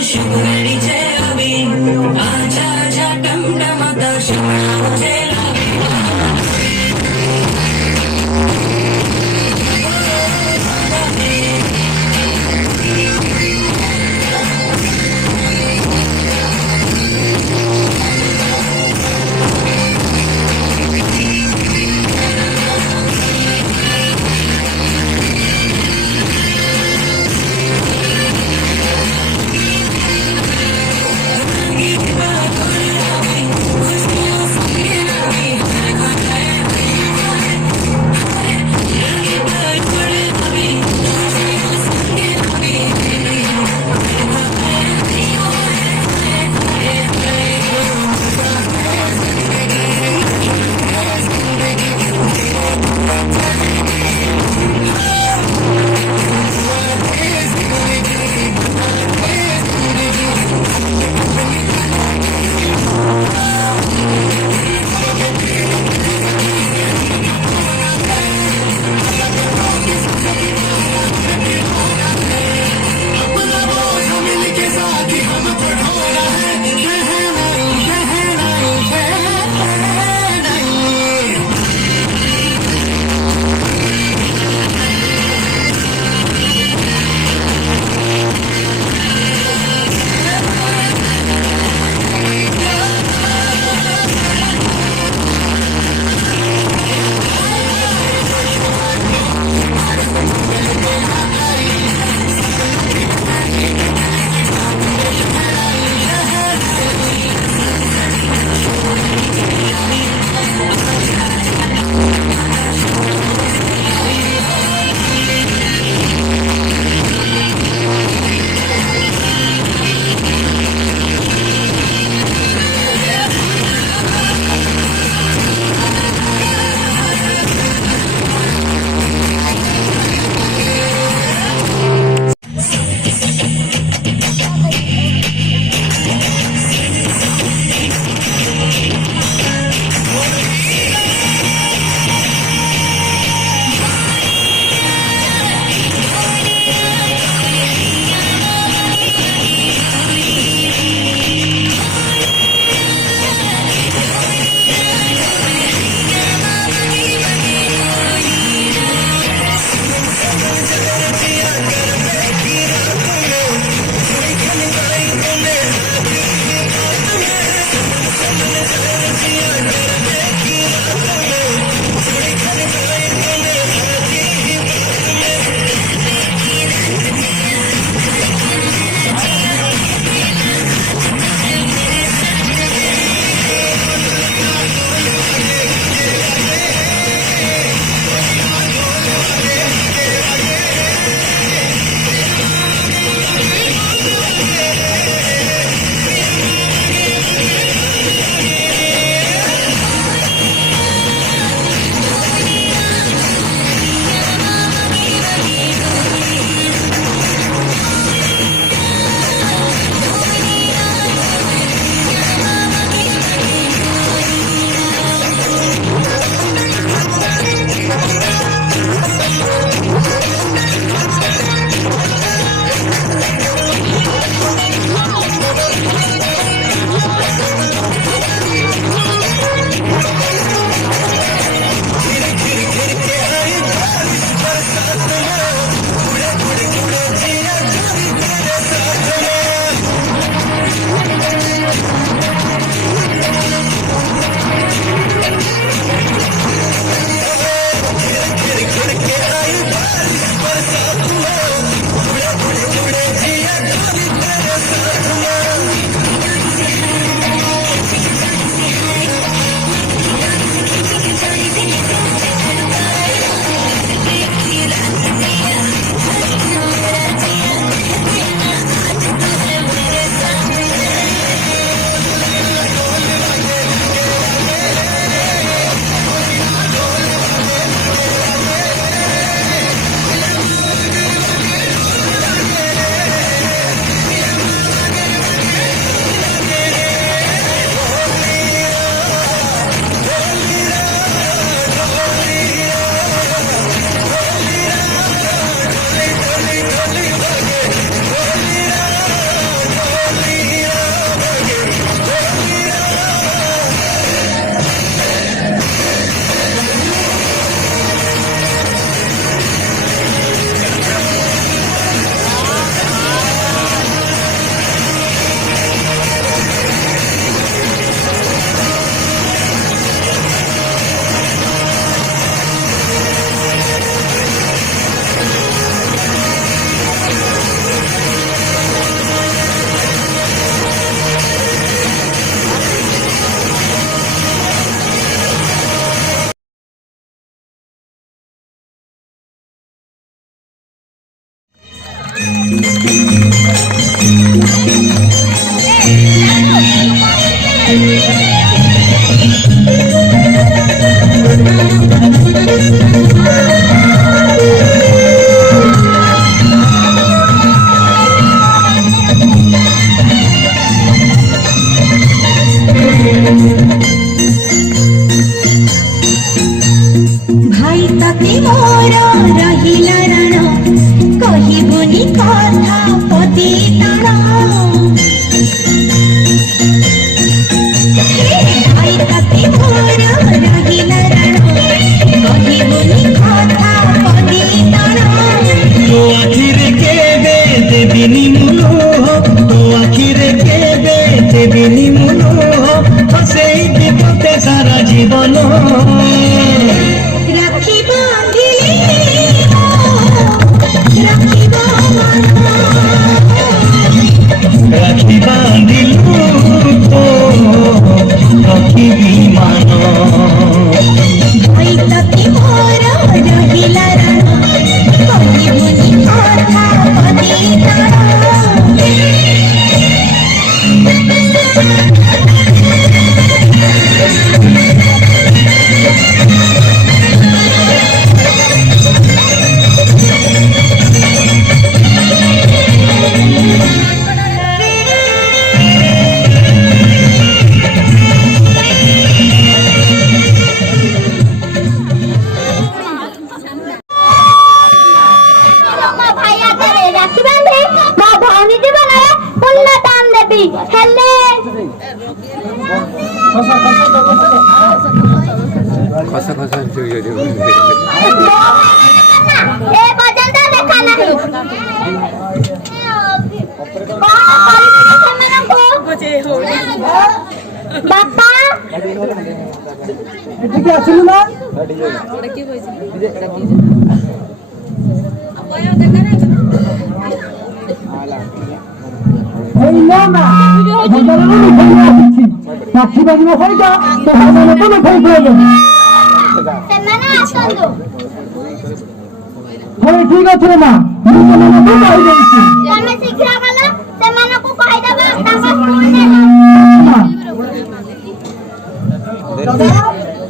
शुभ घड़ी छे अभी आजा आजा टमटमाता शाळाઓ છે আখিরে কেবে দেবিনি মন হসেই দিতে সারা জীবন রাখি বাঁধিলি রাখিব রাখি বাঁধিলু তো রখিবি মান ভৈতকি মোর রহিলা রাণ কহিবনি কথা পদে তার খসা খসা চুরি বাপা এদিকে আসিল না এই না না ভগবান মিঠাই আসছি রাখি বাজিব হইতা তো ভগবান তো মিঠাই খাইবে ସେମାନେ ଆସନ୍ତୁ হয়ে ঠিক আছে না ମୁଁ ସେମାନଙ୍କୁ କହିଦେଇଛି ତମେ ଶୀଘ୍ର ଗଲ ସେମାନଙ୍କୁ କହିଦେବ ତାଙ୍କ ସ୍କୁଲ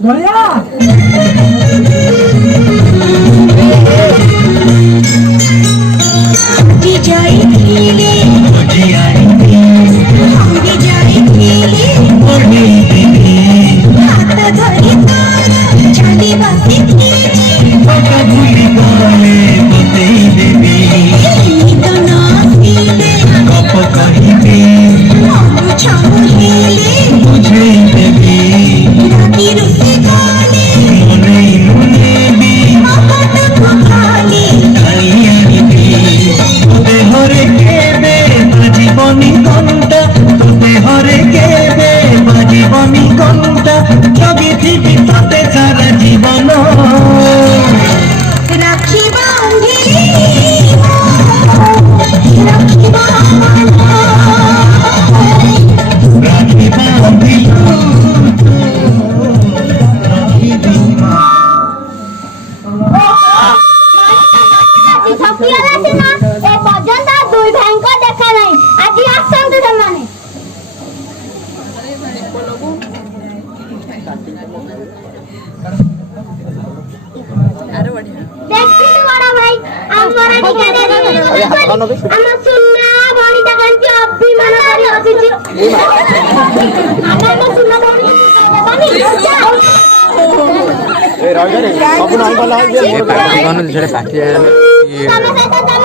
ଧଳିଆ ଯାଇଥିଲେ ଯାଇଥିଲେ ହାତ ଧରି ଚାଲି ବସିଥିଲେ ভুলি গলে বতেই দেবি ନିଦ ନ ଆସିଲେ গপ কহিবি ମନୁ ଛାମୁଥିଲେ বুঝেই দেবি ରାତି ରୁଷି ଗଲେ মনেই মনেবি ମକଟକୁ ଖାଲି খাই আনিবি তোতে হরে কেবে বাজিবনি ঘন্টা তোতে হরে কেবে বাজিবনি ঘন্টা জগিথিবি তোতে সারা জীবন রাখি বাঁধিলি রাখি রাখি বাঁধিলু রাখিবি ସକିଆଲା ସିନା ଏ ପର୍ଯ୍ୟନ୍ତ ଦୁଇ ଭାଇଙ୍କ ଦେଖା ନାହିଁ ଆଜି ଆସନ୍ତୁ ସେମାନେ ଦେଖିଲୁ ବଡ ଭାଇ ଆମର ଟିକେ ଆମ ସୁନା ଭଉଣୀଟା କେମିତି ଅଭିମାନ କରି ଆସିଛି ଆମେ ଆମ ସୁନା ଭଉଣୀ ସେଟା ପାଟି ତମେ ସହିତ ଚାଲ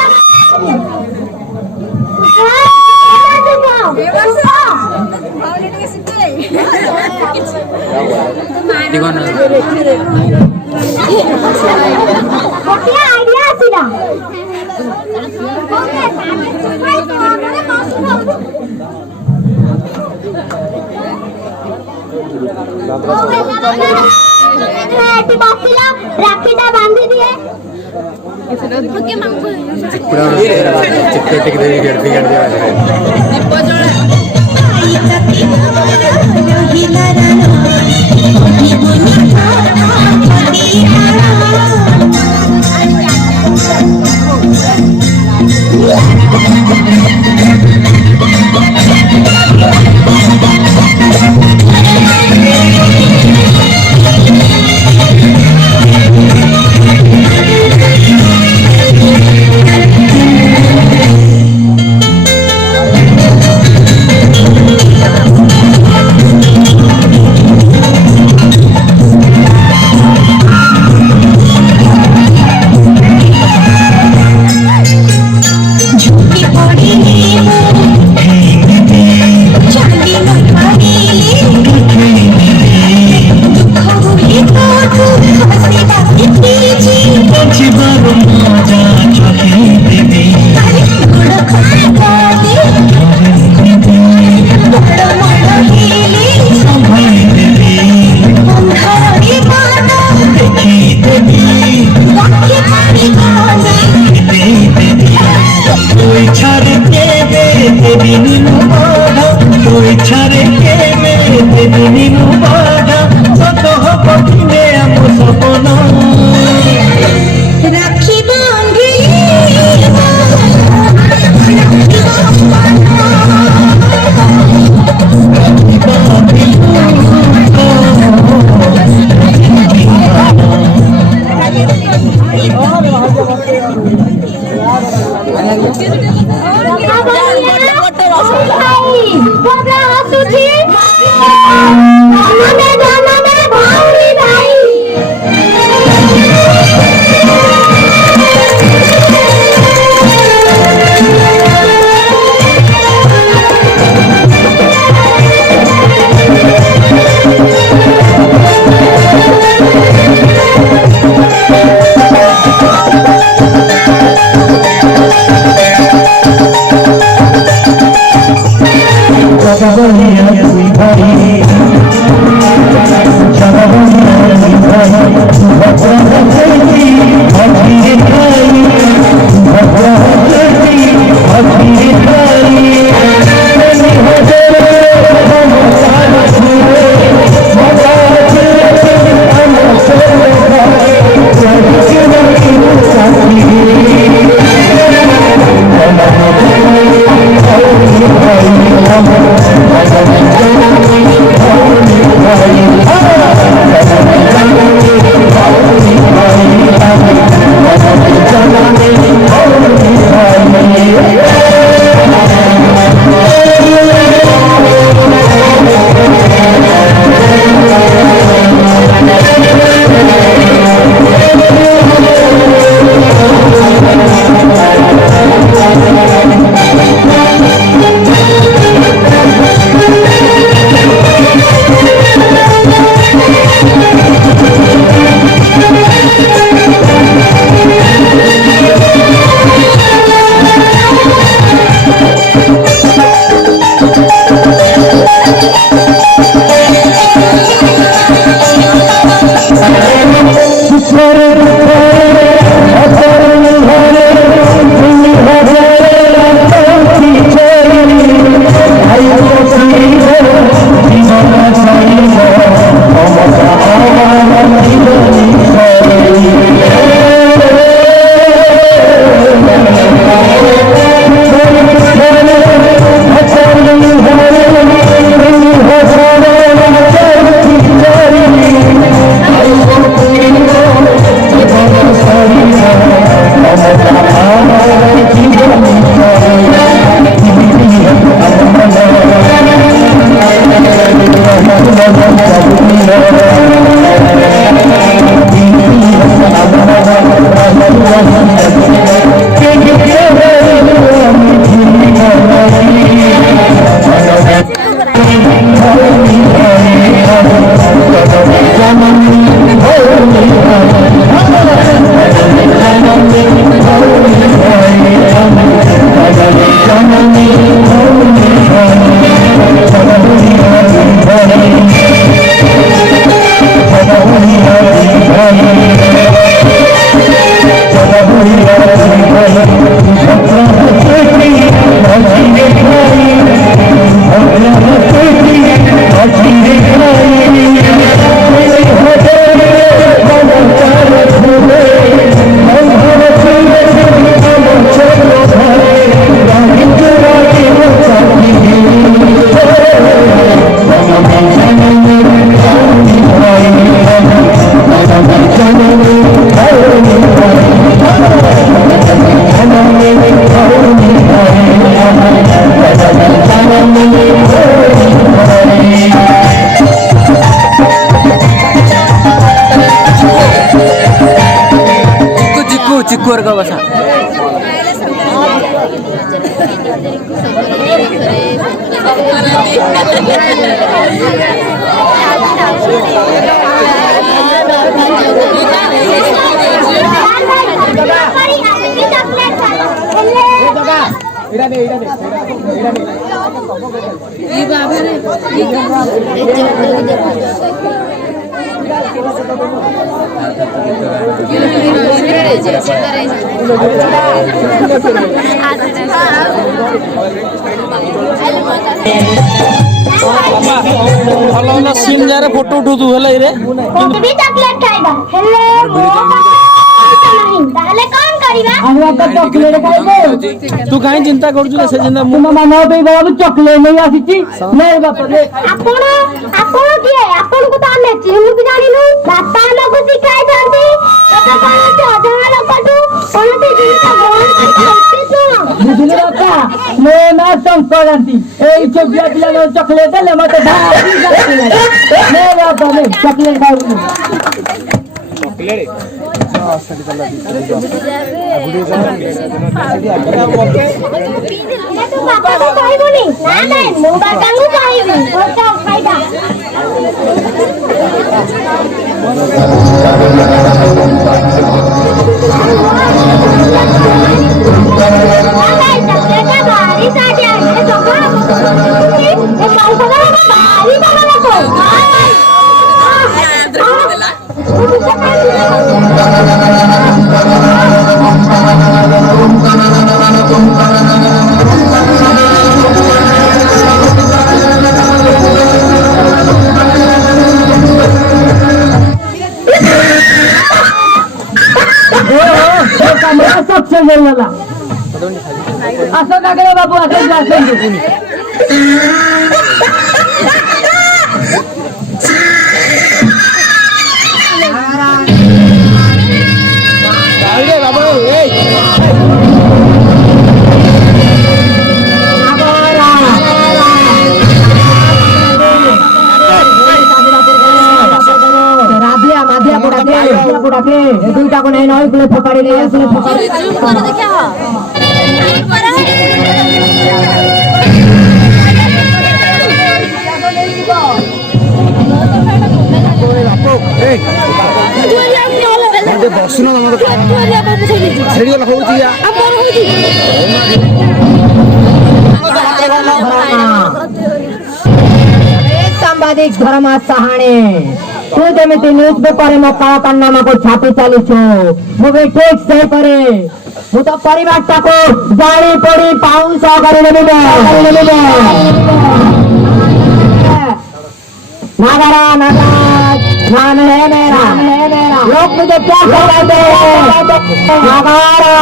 ଗୋଟିଏ ଆଇଡିଆ ଆସିଲା ଏଠି ବସିଲା ରାକ୍ଷୀଟା ବାନ୍ଧି ଦିଏ ঝুঁকি পড়িনি ଭଲ ଭଲ ସିନ୍ ଯାରେ ଫଟୋ ଉଠଉଛୁ ହେଲା ରେ ବି ଚକଲେଟ୍ ଖାଇବା ହେଲେ ମୋ ନାହିଁ ତାହେଲେ କଣ କରିବା ଆମେ ତ ଚକଲେଟ୍ ଖାଇବୁ ତୁ କାହିଁ ଚିନ୍ତା କରୁଛୁ ସେ ଚିନ୍ତା ମୁଁ ମାନଙ୍କ ପାଇଁ ବାବୁ ଚକଲେଟ୍ ନେଇ ଆସିଛି ନେ ବାପ ନେ ଆପଣ କିଏ ଆପଣଙ୍କୁ ତ ଆମେ ଚିହ୍ନୁ ବି ଜାଣିନୁ ବାପା ଆମକୁ ଶିଖାଇଛନ୍ତି ତତେ କୌଣସି ଅଜଣା ଲୋକଠୁ କୌଣସି ଜିନିଷ ଗ୍ରହଣ କରିବା ବୁଝିଲେ ବାପା ମୋ ନାଁ ସଂକ୍ରାନ୍ତି ଏଇ ଛୋଟିଆ ପିଲା ଚକଲେଟ୍ ଦେଲେ ମତେ ଭାରି ଶାନ୍ତି ଲାଗେ ନେ ବାପା ନେ ଚକଲେଟ୍ ଖାଇବୁ ତୁ ବାପାକୁ କହିବୁନି ନା ନାଇଁ ମୁଁ ବାପାଙ୍କୁ କହିବି ଖାଇବା भारी साड़ी आई है सक्सेस ହେଇଗଲା ଆସ କାକରେ ବାବୁ ଆସନ୍ତୁ ଆସନ୍ତୁ দুইটা কোন নয় গুলো ফোকাড়ি নেই আসলে ফোকাড়ি সাংবাদিক ধর্মা সাহানে तू जेमिति न्यूज पेपर में कलाकार नाम को छापी चलीछु मुझे ठीक से करे मु तो परिवार को जानी पड़ी पाउंस कर नागरा नागराज नाम है मेरा लोग मुझे क्या कहते हैं नागरा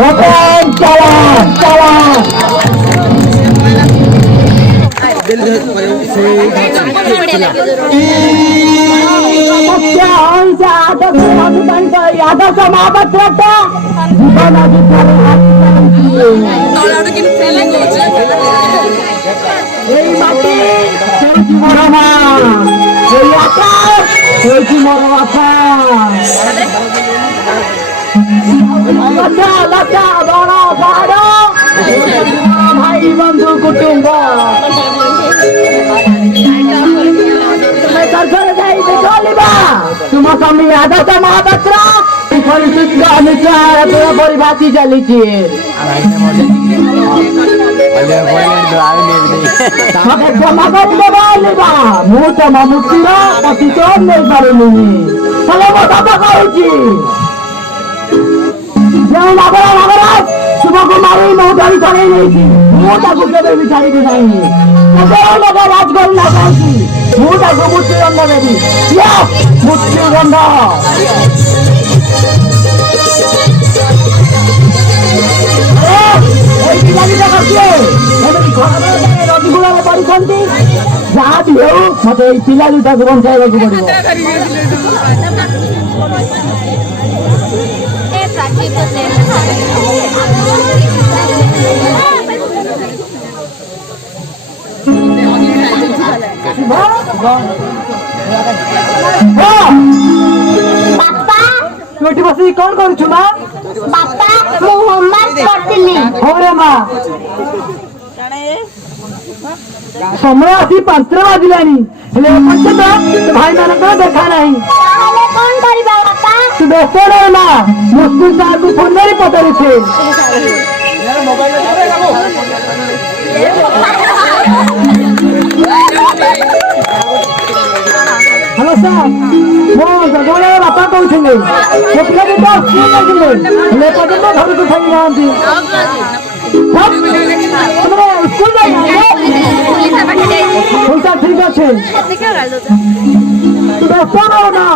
ओपन चला चला यादव समापत जीवन मोर माँ मोर बापा लता बड़ा बड़ा भाई बंधु कुटुंब तुम स्वामी यादव महापात्र अनुसार परिभाषी चली क्षमा कर मु क्षमा मुक्तिर प्रतिशोध नहीं पारुनी हेलो मो बाबा कहूँ नागराज तुमको मारी मो गाड़ी चढ़े नहीं मुझे भी छाड़ी नहीं राजगोल ना चाहती मुझे मृत्युदंड देवी मृत्युदंड रजगुड़ा पड़ी जहाँ भी हो मत पिला दुटा को बचाइबा पड़ो बापा तू बस कौन करू बापा ମୁଁ ହୋମୱାର୍କ କରିଥିଲି। ହଉରେ ମା ସମୟ ଆସି 5ଟା ବାଜିଲାଣି ହେଲେ ଏପର୍ଯ୍ୟନ୍ତ ଭାଇମାନଙ୍କର ଦେଖା ନାହିଁ। ତାହେଲେ କଣ କରିବା ବାପା? ତୁ ବ୍ୟସ୍ତ ରହ ମା, ମୁଁ ସ୍କୁଲ ସାର୍ଙ୍କୁ ଫୋନ କରି ପଚାରୁଛି। ହ୍ୟାଲୋ ସାର୍, ମୁଁ ଜଗବଳିଆ ବାପା କହୁଥିଲି। ମୋ ପିଲାଟି ତ ସ୍କୁଲ ଯାଇଥିଲେ ହେଲେ ଏପର୍ଯ୍ୟନ୍ତ ଘରକୁ ଫେରି ନାହାନ୍ତି। ସ୍କୁଲ ଯାଇନାହାନ୍ତି? ହଉ ସାର୍ ଠିକ ଅଛି। ତୁ ବ୍ୟସ୍ତ ରହ ନା,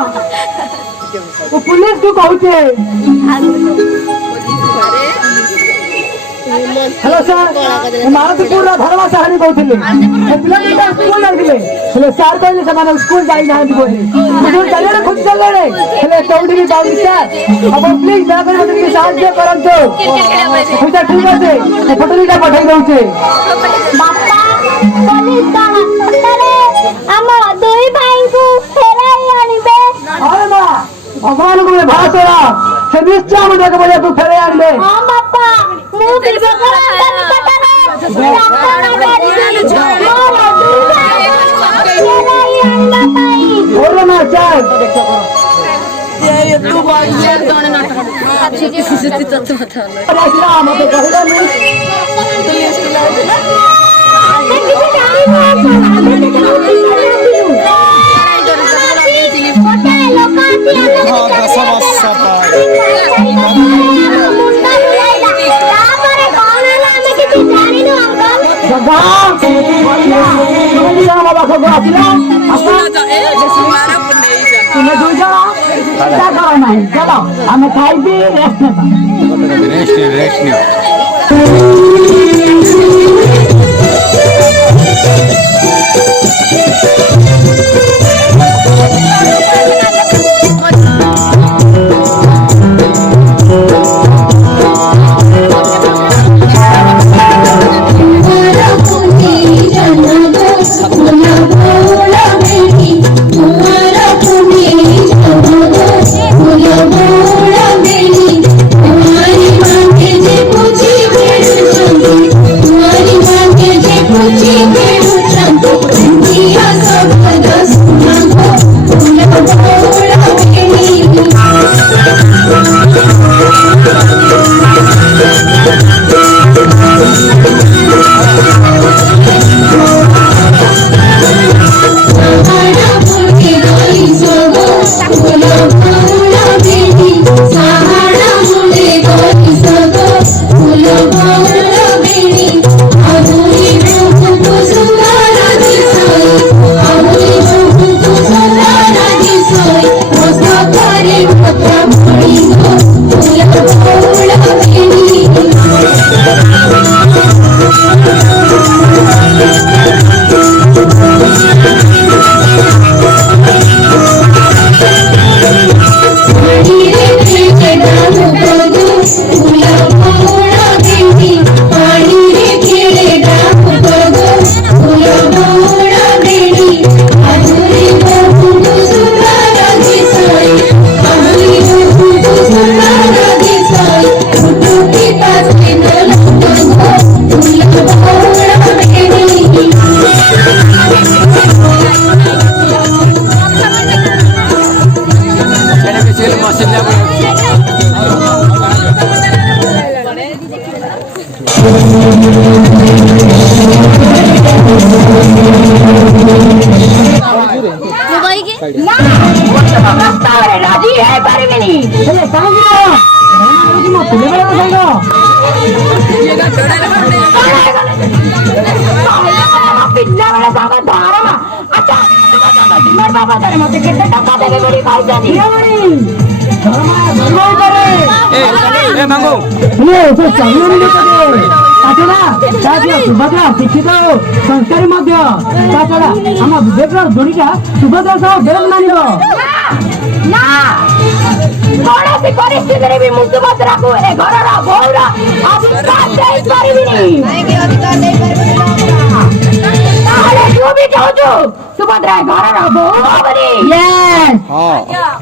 ମୁଁ ପୁଲିସକୁ କହୁଛେ। ହ୍ୟାଲୋ ସାର୍, ମୁଁ ମାଳତୀପୁରର ଧର୍ମ ସାହାଣୀ କହୁଥିଲି। ମୋ ପିଲା ଦୁଇଟା ସ୍କୁଲ ଯାଇଥିଲେ ହେଲେ ସାର୍ କହିଲେ ସେମାନେ ସ୍କୁଲ ଯାଇନାହାନ୍ତି ବୋଲି। ଚାରିଆଡେ ଖୋଜି ଚାଲିଲେଣି ହେଲେ କୋଉଠି ବି ପାଉନି ସାର୍। ଆପଣ ପ୍ଲିଜ ଦୟାକରି ମୋତେ ଟିକେ ସାହାଯ୍ୟ କରନ୍ତୁ। ହଉ ସାର୍ ଠିକ ଅଛି, ମୁଁ ଫଟୋ ଦୁଇଟା ପଠେଇ ଦଉଛି। ବାପା ପୋଲିସ କଣ ସତରେ ଆମ ଦୁଇ ଭାଇଙ୍କୁ ଫେରାଇ ଆଣିବେ? ଆରେ ମା, ଭଗବାନଙ୍କୁ ଭରସା କର, ସେ ନିଶ୍ଚୟ ଆମ ଜଗବଳିଆକୁ ଫେରାଇ ଆଣିବେ। ହଁ ବାପା, ମୁଁ ବିବେକାନନ୍ଦ ନିକଟରେ ପ୍ରାର୍ଥନା କରିବି ମୋର ଦୁଇ ଭାଇଙ୍କୁ ଫେରାଇ ଆଣିବା ପାଇଁ। ହଉରେ ମା ଚାଲ। ମତେ କହିଲାନି ଆମେ କିଛି ଜାଣିନୁ ବାପା, ଆମେ ତ କେଉଁଠି ଯାଇନଥିଲୁ। ଗୋଟାଏ ଲୋକ ଆସି ତାପରେ କଣ ହେଲା ଆମେ କିଛି ଜାଣିନୁ ଅଙ୍କଲ। ଆମ ପାଖକୁ ଆସିଲା ତୁମେ ଦୁଇ ଜଣ ଚିନ୍ତା କର ନାହିଁ, ଚାଲ ଆମେ ଖାଇବି ରେଷ୍ଟ ନେବା। ରେଷ୍ଟ ନିଅ। ରାଜି ହେଇପାରିବିନି। ହେଲେ କାହିଁକି ମୋ ପିଲାବେଳେ ପିଲାବେଳେ ସାଙ୍ଗ ଧରମା। ଆଚ୍ଛା ବାବଦରେ ମତେ କେତେ ଟଙ୍କା ଦେବେ ବୋଲି କହିଛନ୍ତି? ସୁଭଦ୍ରା ଶିକ୍ଷିତ ସଂସ୍କାରୀ ମଧ୍ୟ ତା ଛଡା ଆମ ବିବେକର ଯୋଡ଼ିଟା ସୁଭଦ୍ରା ସହ ବେଦ ମାନିବ ନା। କୌଣସି ପରିସ୍ଥିତିରେ ବି ମୁଁ ସୁଭଦ୍ରାକୁ ଏ ଘରର ବୋହୂର ଅଧିକାର ଦେଇପାରିବିନି। ତାହେଲେ तू भी चाहू सुभद्रा घर बोहू हबनी यस ହଁ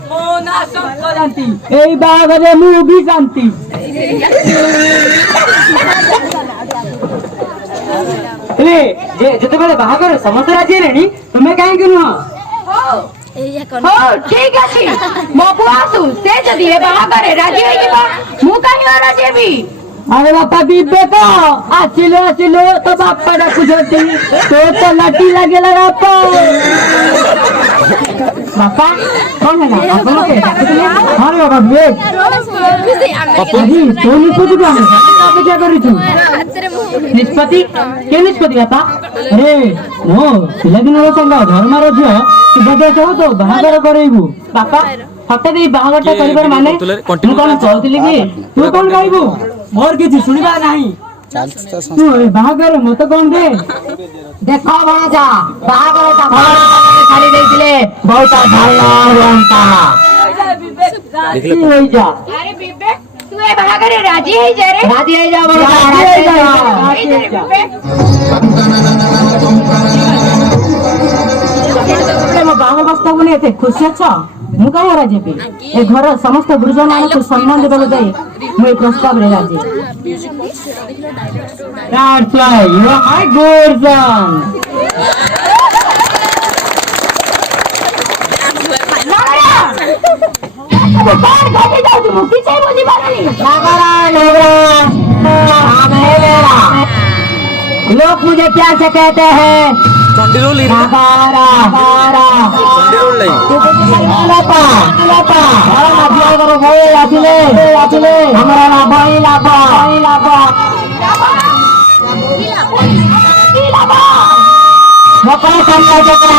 ମୋ ନା ଶଙ୍କରାନ୍ତି ଏଇ ବାହାଘରରେ ମୁଁ ବି ଶାନ୍ତି ଯେତେବେଳେ ବାହାଘର ସମସ୍ତେ ରାଜି ହେଲେଣି ତୁମେ କାହିଁକି ନୁହଁ ଠିକ ଅଛି ମୋ ପୁଅ ଆସୁ ସେ ଯଦି ଏ ବାହାଘରରେ ରାଜି ହେଇଯିବ ମୁଁ କାହିଁକି ରାଜି ହେବି अरे बापा विवेक आसिलो आसिलो तो बापा डाकुछंती तो तो लाठी लागेला बापा बापा कौन है ना अपन के डाकुछले हां रे बाबा विवेक अभी तो निष्पत्ति को हम आप क्या करू छु निष्पत्ति के निष्पत्ति बापा अरे नो पिला दिन रो संग धर्म रो झियो सुभद्रा चाहू तो बाहागर करेइबू बापा हटे दे बाहागरटा करिबर माने तू कोन कहतिली कि तू कोन गाइबू मोर किसी सुनिबा नहीं तू बाहागर मत कोन दे देखो भाजा बाहागर ता खाली देइतिले बहुत भालो रंता देखले होई जा अरे विवेक तू ए बाहागर राजी है जा रे राजी है जा मो बाहा बस्ता बोले एते खुशी अच्छा मु कहीं राजी भी ए घर समस्त गुरुजन को सम्मान देबा जाई मैं प्रस्ताव रे राजी That's why you are my guardian कौन घाटी जाऊ तू पीछे बोली बानी नगरा नाम है मेरा लोग मुझे प्यार से कहते हैं ଚଣ୍ଡିରୋଲ नगारा ଚଣ୍ଡିରୋଲ लापा लापा हमारा मध्य करो भाई आतिले हमारा ना भाई लापा मपा सामने जाकर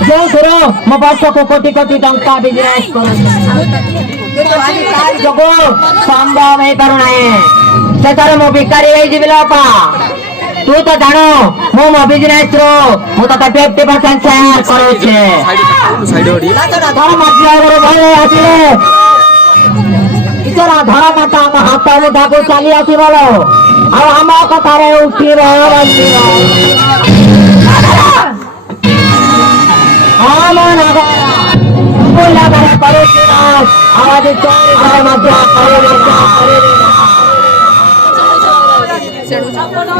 जो सुरो मपास को कोटी टंका बिजनेस करो जगो संभव नहीं करूना है सेतार मो भिकारी है जिबिलापा तू तो जानो मो बिजनेस रो मो तो 50% शेयर करू छे ସାଇଡ ଓଡି धर मध्य रो भाई आतिले इतरा धर माता हम हाथ में धाको चली आसी बोलो आ हम कथा रे उठी बंदी हम नगरा बोला करे करू छी आवाज चोरी घर मध्य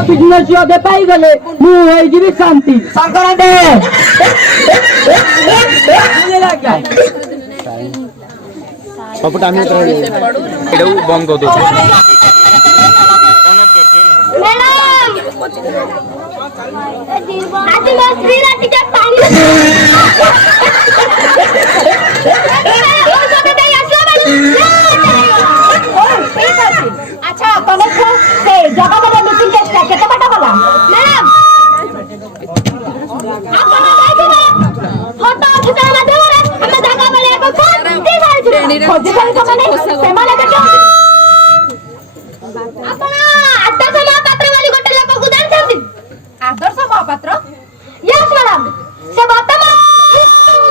बिजनेस दे पाई गले मु होई जीवी शांति संक्रांति ସବୁଟା ଆମେ ଏଟାକୁ ବନ୍ଦ କରିଦଉଛୁ मैडम आज मैं श्री राती के पानी अच्छा तने से जगह वाला मीटिंग टेस्ट केते बाटा वाला मैडम आपण जाइबा फोटो खिचा माध्यमरे हम जगह वाला को फोन दे सारी खोजी सारी माने से माने देखो आपण आदर्श महापात्र वाली गोटे लोक को जानछंती आदर्श महापात्र यस मैडम से वर्तमान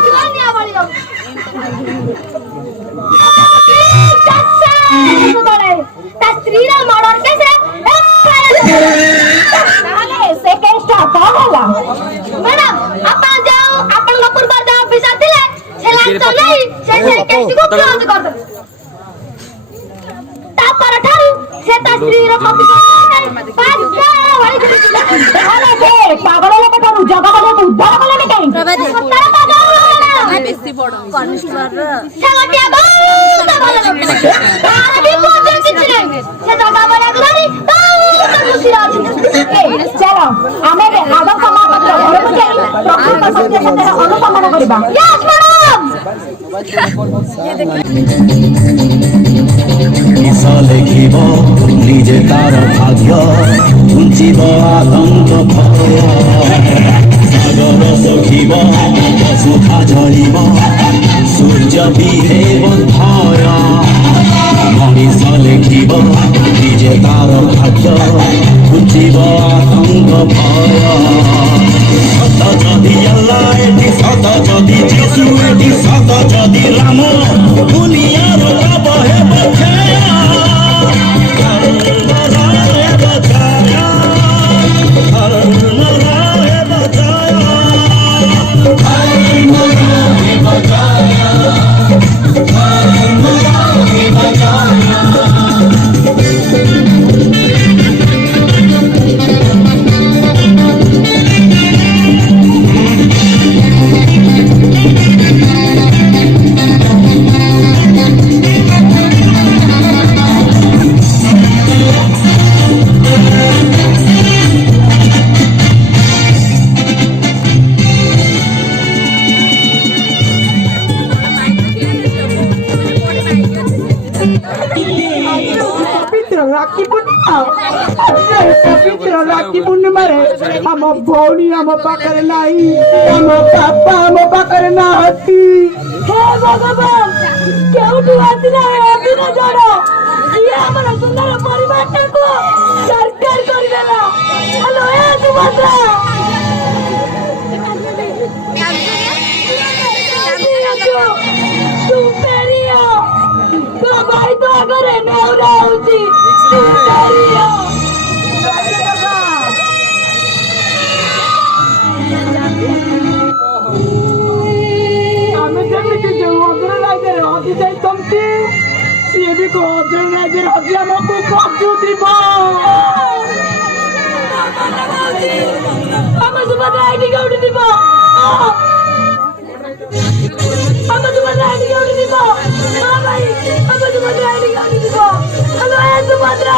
जीवनिया वाली लोग ता स्त्री रा मर्डर केस रे ताले से केसटा कौन होला मैडम अपन जाओ अपन लपुर पर जाओ ऑफिसर दिले से लाइन तो नहीं से केस को क्लोज कर दे ता पर ठारू से ता स्त्री रा कॉपी पागल वाली हाले से पागल लोक ठारू जगह वाले को उद्धार वाले नहीं कहीं सत्तर पागल बेसी बड़ कनिष्ठर सेवटिया बहुत वाला लोक तारे भी बहुत किछ नहीं से जगह वाला घरी बहुत खुशी राजी चलो आमे के आदम समापत्र घर को जाई प्रकृत सत्य सत्य अनुसंधान करबा यस मैडम নিশ লেখিব নিজে তার ভাগ্য ঘুঞ্চিব আতঙ্ক ভয় সাগর সখিব সুখা ঝরিব সূর্য বিহেব ভয় মনিষ লেখিব নিজে তার ভাগ্য ঘুঞ্চিব আতঙ্ক ভয় সত যদি আল্লাহ এটি সত যদি যিশু এটি সত যদি রাম দুনিয়ার বহে বছায়া पूर्णिमा पवित्र राखी पूर्णिमारे आम भौणी आम पाखरे नाही आम बापा आम पाखरे नाहती हे भगवान केउठू आसिला हे अभिन जड़ ये हमर सुंदर परिवार को सरकार कर देला हेलो ए सुभद्रा तू पेरिया तो भाई तो अगर नेउरा होती तू पेरिया आम्ही जमिती जेव्हा अग्र राजे राहती जाई तमती सिए भी को अग्र राजे राहती आमको काटू दिबा हम सुभद्रा आईडी कार्ड दिबा हम सुभद्रा आईडी कार्ड दिबा हां भाई हम सुभद्रा आईडी कार्ड दिबा हेलो ए सुभद्रा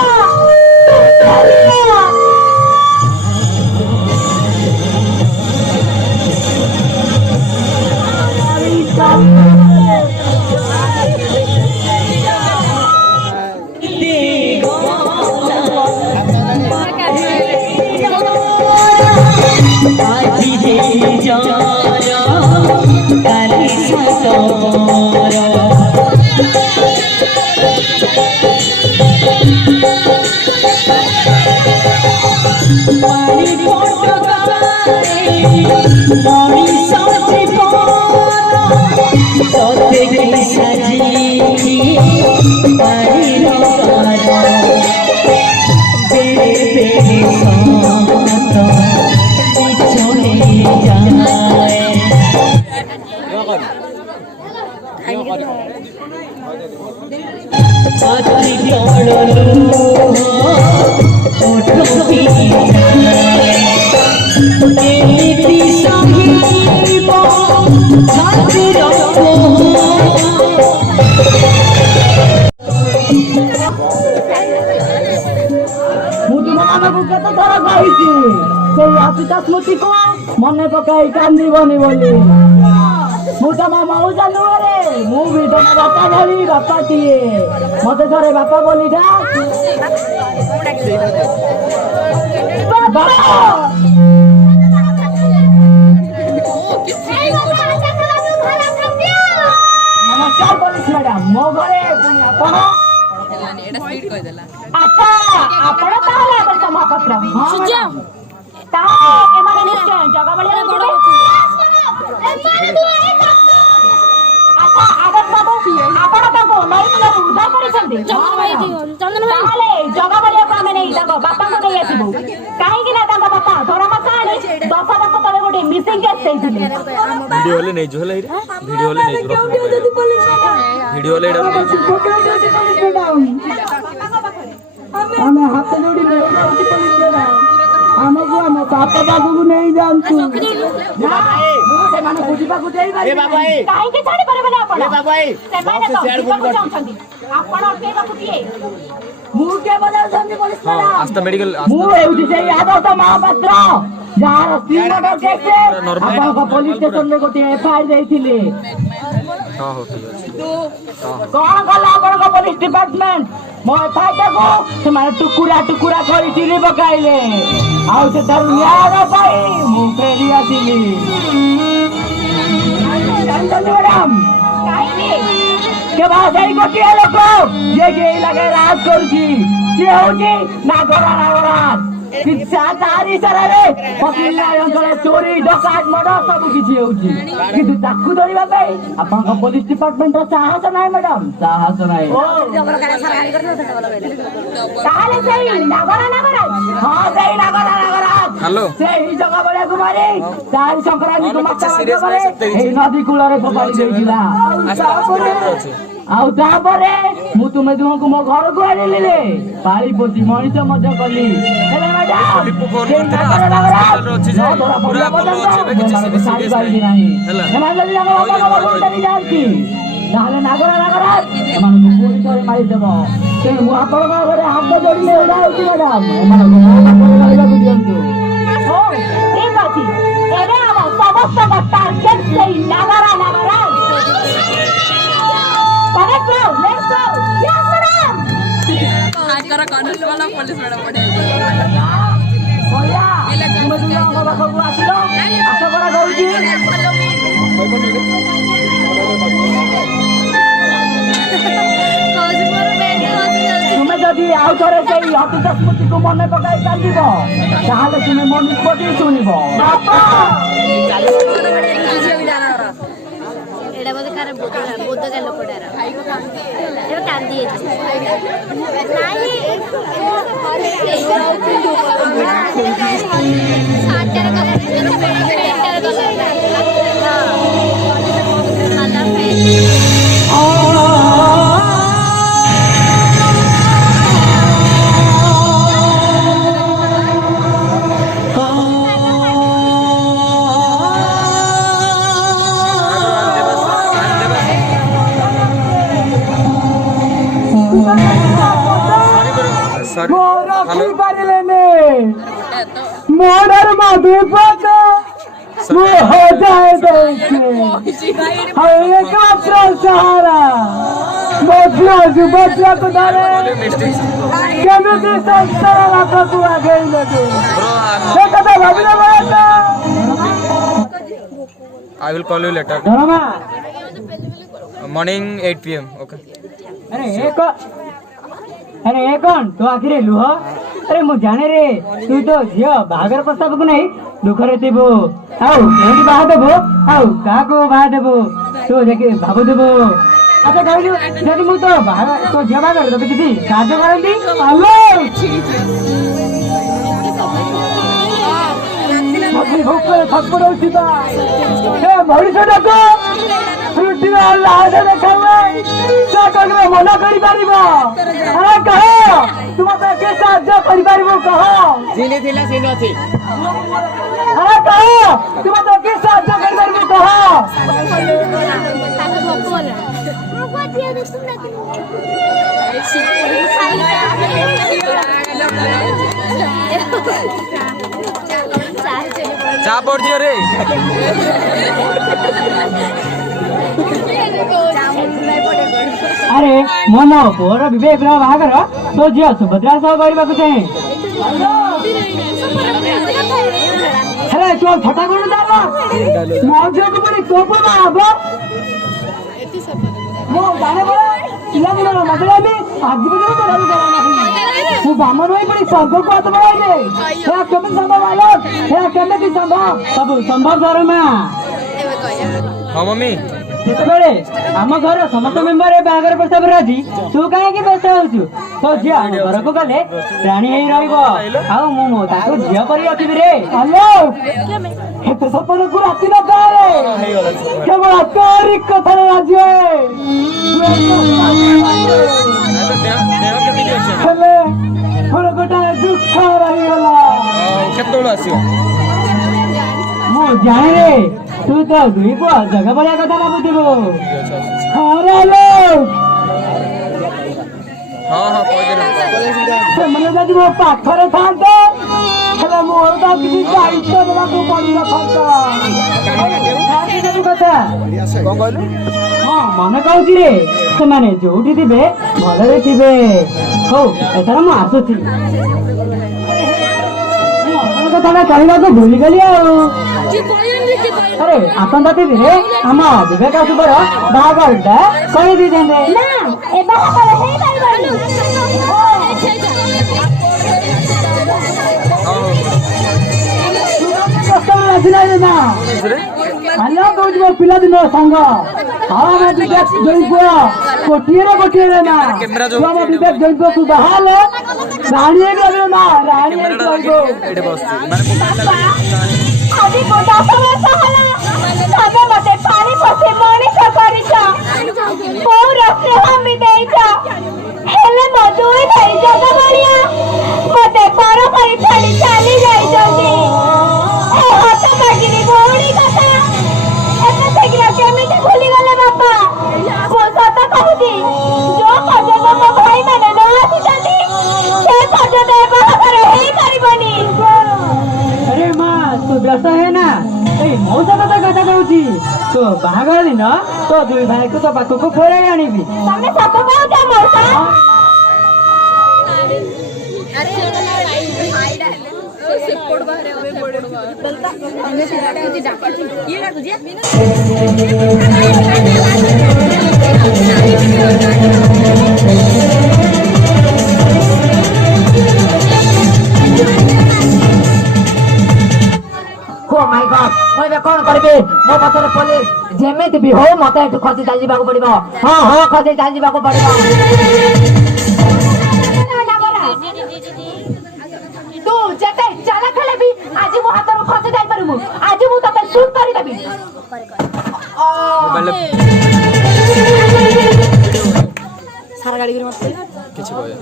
स्मृति को मन पकाई कांदीबनी बोली मु तुम मौजा नुहे मु भी तुम बापा भली बापाटीए मत थोड़े बापा बोली नमस्कार पुलिस मैडम मो घरे आपण महापात्र हाथ जोड़ी आमको आम बापा बाबू को नहीं जानतु ना मु से माने बुझिबा को देई बारी काहे के छाडी परबे ना आपण ए बाबाई से माने तो शेयर बुझ जाउछंती आपण के बाकुटिए मु के बजाउ छंती पुलिस वाला आस्था मेडिकल मु हेउची से आदर्श महापात्र जार श्रीनगर केस आपण को पुलिस स्टेशन में गोटे एफआईआर देइथिले हां हो ठीक अछि कौन गला आपण को पुलिस डिपार्टमेंट मो फाटा को से माने टुकुरा टुकुरा करी चिली पकाइले आउ से दरमियान भाई मु फेरी आसिली मैडम के बाद आई गोटिया लोक जे के लगे राज करछि से होची नागरा नागराज शिक्षा तारी सरारे पकिला अंचल चोरी डकाट मर्डर सब किछि होची किंतु ताकू धरिबा पई आपन को पुलिस डिपार्टमेंट रो साहस नाही मैडम साहस नाही ताले सेई नागरा नागराज हां सेई नागरा नागराज हेलो सेई जगह बड़े कुमारी चार संक्रांति को माता करे ए नदी कूलरे पकाई देइला आउ तापरे मु तुमे दुह को मो घर को आनिले रे पाली पोती मनिष मध्य कली हेले मैडम अछि जे पूरा बोलो अछि बे किछि सीरियस नाही हेला एमान जल्दी नागरा बोलतनी जानती ताले नागरा नागरा एमान को कोरी करे मारि देबो ते मु आपण घरे हाथ जोड़ी ले उडा होती मैडम एमान को मोटा करे लागा दियंतु हो ठीक अछि एबे हम समस्त का टारगेट से नागरा नागरा Let's go! Yes, madam! ତାଙ୍କର କନେଷ୍ଟବଳ ପୋଲିସ ମ୍ୟାଡମ ପଢେ ଭଇଆ ତୁମେ ଦୁଇ ଜଣ ମୋ ପାଖକୁ ଆସିଲ ଆଶା କରା କରୁଛି ତୁମେ ଯଦି ଆଉ ଥରେ ସେଇ ଅତୀତ ସ୍ମୃତିକୁ ମନେ ପକାଇ ଚାଲିବ ତାହେଲେ ତୁମେ ମୋ ନିଷ୍ପତ୍ତି ଶୁଣିବ ଏଇଟା ବୋଧେ କାର ବୋଧକା ଲୋକଟାର ଏବେ କାନ୍ଦି मोडर मधुपत हो जाए एकमात्र सहारा बच्चा को धरे केमिति संसार आगकू आगेई लगे से कथा भाबिले बड़ा I will call you later. Dharma Morning 8 PM. Okay. अरे ये कौन तो आखिर लुह अरे मु जाने रे तू तो झियो बाहागर प्रस्ताव को नहीं दुखरे थिबो आउ केही बाहा देबो आउ काको बाहा देबो तो जेके भाबो देबो अच्छा कहलु जदि मु तो बाहा तो झियो बाहागर तो किछि साहाय्य करंती हेलो मते भोक थप्पड़ उठिबा हे भरिस डको रुटी वाला आदे देखावे सा कगले मना करि पारिबो अरे कहो तुम पे के साहाय्य करि पारिबो कहो जिने थिला सिन अछि अरे कहो तुम पे के साहाय्य करि पारिबो कहो चा पड़ दियो रे अरे मन पोर विवेक बाहागर तो झियो सुभद्रा सह କରିବାକୁ चाहे अरे तो छटा कोन दाबा मौजो को परी तो पमा आबो मो जाने बड़ा इला दिन मदला में आज बजे तो राजू कराना वो बामन होई पड़ी स्वर्ग को आत्मा आइले हे केमन संभव आलो हे केमन संभव सब संभव धर्मा हां मम्मी जितबेले आम घर समस्त मेंबर बाहागर प्रस्ताव राजी तू काहे व्यस्त होछु तो झिया घर को गले रानी हेई रहइबो आ मु मो ताको झिया करी रखिबी रे हेलो हेते सपन को राती न पारे केवल तोरी कथा राजी हेले थोड़ा गोटा दुख रही गला केतोल आसियो मु जाने रे तू तो दुई को जगह बड़ा कथा लागुथिबो अरे लोग हां हां पहुंच से मने जदि मो पाखरे थांतो हेले मोर ता किछि दायित्व देला को पड़ी रखता कथा कोन कहलु हां मन कहउछि रे से माने जोठी थिबे भलरे थिबे हो एथरा म आसुछि कथा कहला तो भूली गली आ अरे आपन बाती रे हम विवेक सुबर बाहागरटा कहि दी देंगे ना ए बाहागर हे पाइबनी राजी नहीं ना हेलो कोच पिला दिन संग हां मैं विवेक जइबो कोटिए रे ना हम विवेक जइबो को बहाल रानी गयो ना रानी जइबो एडे बसती माने आदि को 10 वर्ष होला तबे मते पानी पसे मनीष करिछ और रस्ते हम देइछ हेले मधुई भाई जगह बढिया मते पार करी छाडी चली जाई जल्दी ए हाथ काटिनी गोड़ी कथा एते सेगिरा केमिति भूली गले बापा को सत कहूती जो पजन मो भाई माने न आसी जल्दी से पजन बाहागर हेई परिबनी अरे माँ तो व्यस्त है ना मौसा कथा कथा कहूची तो बाहागर दिन तो दुई भाई को तो पाखक फोड़े आनीबी तमे सत कहूछ मौसा ସେପଟ ବାହାରେ ଆମେ ପଡିବା ଆମେ ସେଟା ହଉଛି ଡାକୁଛି କିଏ ଡାକୁଛି Oh my God! ମୁଁ ଏବେ କଣ କରିବି ମୋ ପଛରେ ପୋଲିସ ଯେମିତି ବି ହଉ ମତେ ଏଠୁ ଖସି ଚାଲିଯିବାକୁ ପଡିବ ହଁ ଖସି ଚାଲିଯିବାକୁ ପଡିବ ତୁ ଯେତେ ଚାଲାକ ହେଲେ ବି ଆଜି ମୋ ହାତରୁ ଖସି ଯାଇପାରିବୁ ଆଜି ମୁଁ ତତେ ସୁଟ୍ କରିଦେବି ସାରା ଗାଡି କରି ମତେ କିଛି କହିବ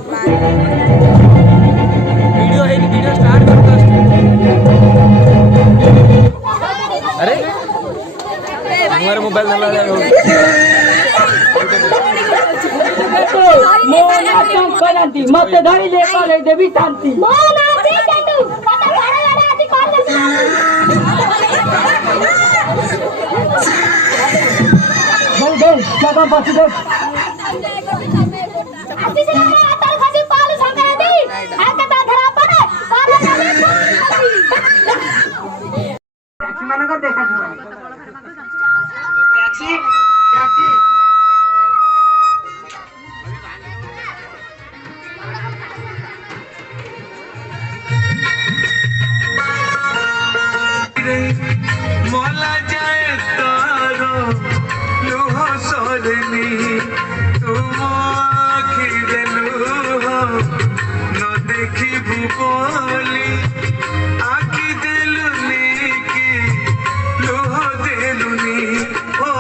ଭିडिଓ ହେଇନି ଭିडिଓ ଷ୍ଟାର୍ଟ କର अरे हमारे मोबाइल धला जाएगा ମୋ ନା ଶଙ୍କରାନ୍ତି ମତେ ଧରିଲେ କରେଇ ଦେବି ଶାନ୍ତି ମୋ ନାଁ ଶ୍ରୀକାନ୍ତୁ ତତେ ଘରେ ଘରେ ଆଜି କରିଦେବି ଦେ ଜାଗା ବସି ଦେ ଆଜି ସିନା ମୋ ହାତରୁ ଖସି ପଳୁ ସଂକ୍ରାନ୍ତି ଆଉ କେତେ ଧରା ପଡେ ମାନଙ୍କର ଦେଖାଯିବ ଟ୍ୟାକ୍ସି मला जाए तारो लुह सरनी तुम आखि देलु न देखी भूली आखि देलुनी की लुह देलुनी ओ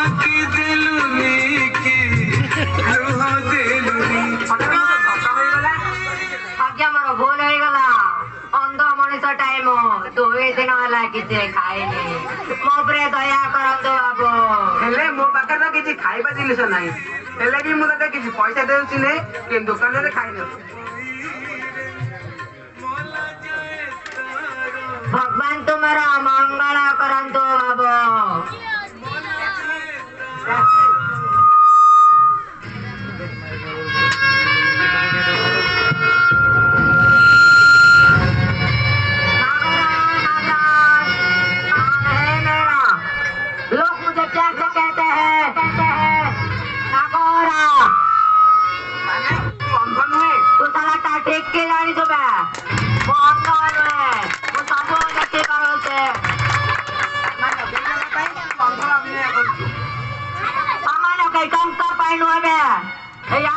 आखि देलुनी की लुह देलुनी ଆଜ୍ଞା ମୋର ଭୁଲ ହେଇଗଲା ଅନ୍ଧ ମଣିଷ ଟାଇମ 2 ଦିନ ହେଲା କିଛି ଖାଇନି ମୋ ଉପରେ ଦୟା କରନ୍ତୁ ବାବୁ ହେଲେ ମୋ ପାଖରେ ତ କିଛି ଖାଇବା ଜିନିଷ ନାହିଁ ହେଲେ ବି ମୁଁ ତତେ କିଛି ପଇସା ଦେଉଛି ନେ କିନ୍ତୁ ଦୋକାନରେ ଖାଇନ ଭଗବାନ ତୁମର ମଙ୍ଗଳ କରନ୍ତୁ ବାବୁ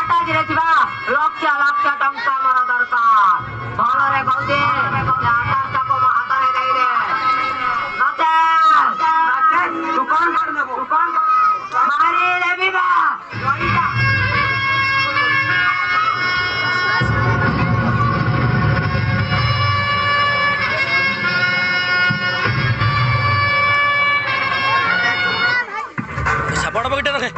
लक्ष लक्ष टंका मोर दरकार भलरे कौचे आकाशको मो हातरे देइदे नचे तू कौन कर देबो तू कौन मारी देबी बा सापड़ पकड़े रखे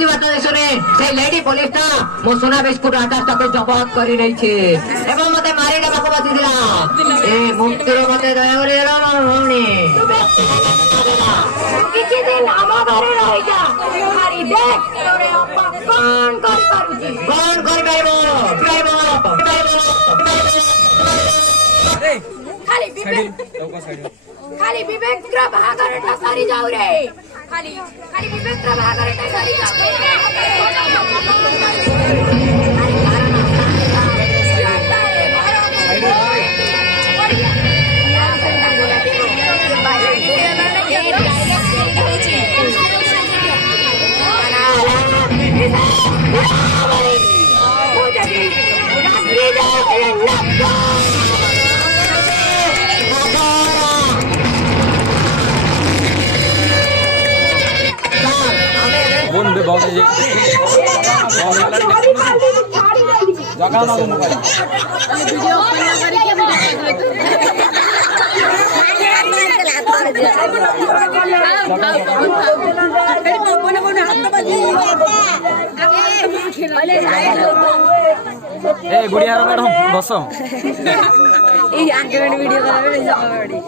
প্রতিবাদ শুনে সেই লেডি পুলিশটা মো সোনা বিস্কুট আকাশটাকে জবত করে রয়েছে এবং মতে মারি নেବାକୁ বସିଥିଲା ଏ ମୁକ୍ତିର ମତେ ଦୟାକରି ଭଉଣୀ କିଛି ଦିନ ଆମ ଘରେ ରହିଯା ମାରି ଦେଖ ତୋରେ ଅପା କଣ କରିପାରୁଛି କଣ କରିପାରିବ ଖାଲି ବିବେକର ବାହାଘରଟା ସରି ଯାଉ ରେ ଖାଲି ବିବେକର ବାହାଘରଟା ସରି ଯାଉ बोन बे बहुत है जगह ना मोबाइल वीडियो बना करके ए गुड़िया मैडम बस ये आगे वीडियो करा रे जगह बड़ी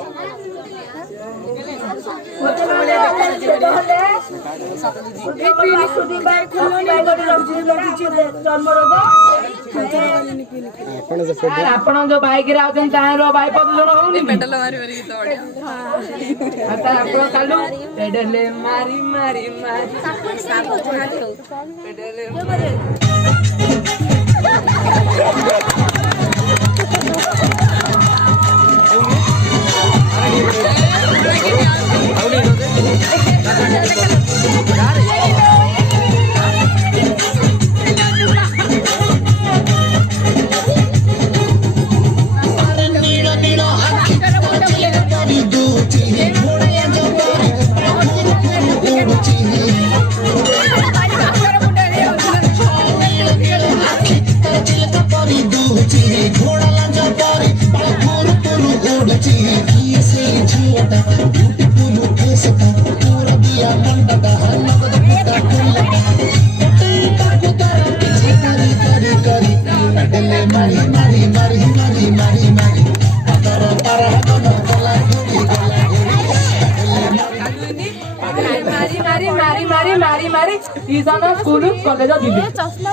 ଆପଣ ଯୋଉ ବାଇକ ରେ ଆଉଛନ୍ତି ତାହାର ବାଇ ପ୍ରଦୂଷଣ ହଉନି पेट्रोल मारी मारी तो ଆପଣ ଚାଲୁ ପେଡେଲେ ମାରି ମାରି ମାରି स्कूल कॉलेज ଯିବେ चश्मा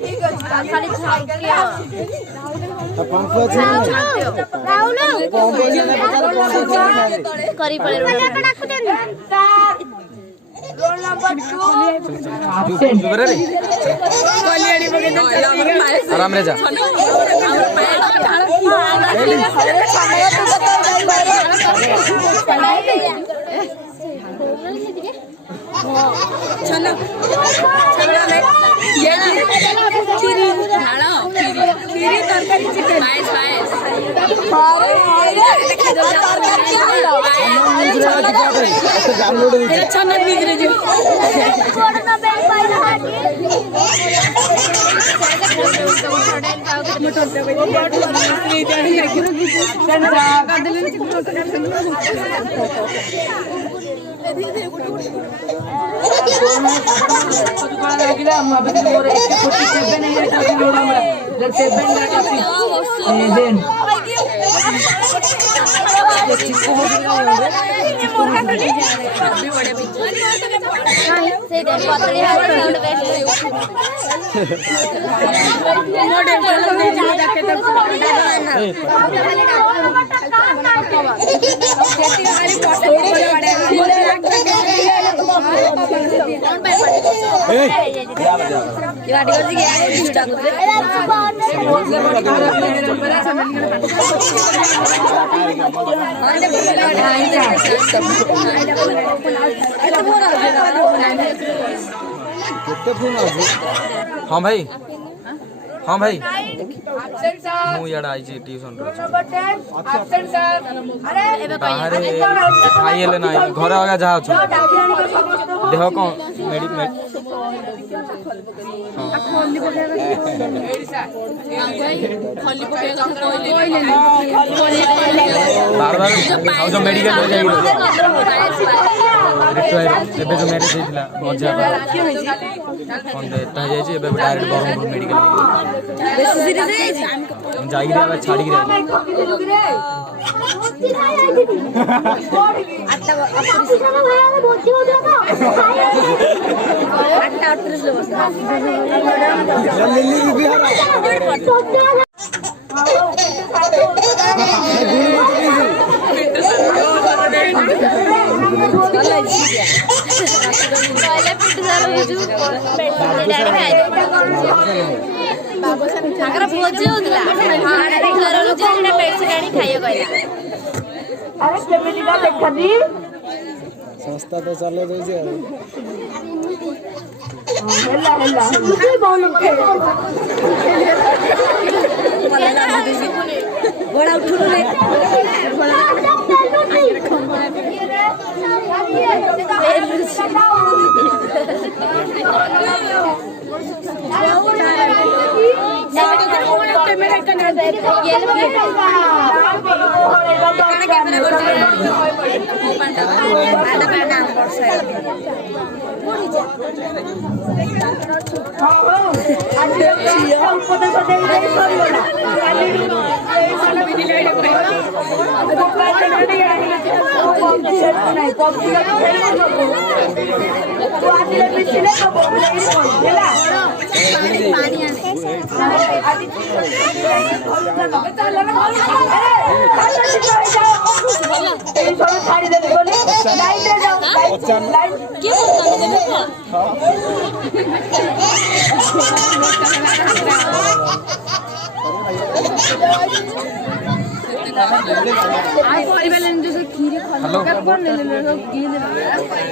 ठीक अछि खाली झाकिया करी पड़े रोल नंबर 2 आराम रे जा चलो चलो ये खीरी ढालो खीरी तरकारी चिकन पायस अरे चना बिगड़े जो हाँ भाई हाँ भाई मु यार आई ट्यूशन बाहर खाइले ना घर आगे जहाँ अच्छा देह कौन बार बार मेडिकल ऋतु एबे जो मैरिज होइतिला मजा कौन डेटा है जे एबे डायरेक्ट बरहमपुर मेडिकल बेसी सीरियस है जाई रे छाड़ी रे भोज होता अरे केमिति का देखनी संस्था तो चले जाइए हेला हेला मुझे बोल के बड़ा उठू रे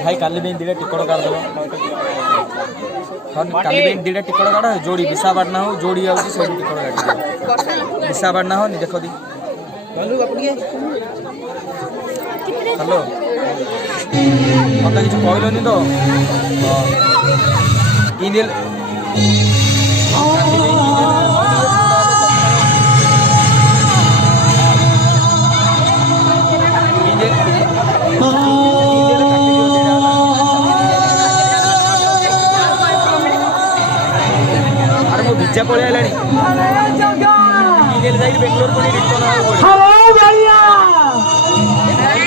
भाई काली बेन दिले टिकट काट दो काली बेन दिले टिकट काट जोड़ी विशाखापट्टना हो जोड़ी आउची से टिकट काट विशाखापट्टना हो नि देखो दी हेलो मत किछ कहलोनी तो इंडियल विजा पड़े बेंगलोर को हेलो भैया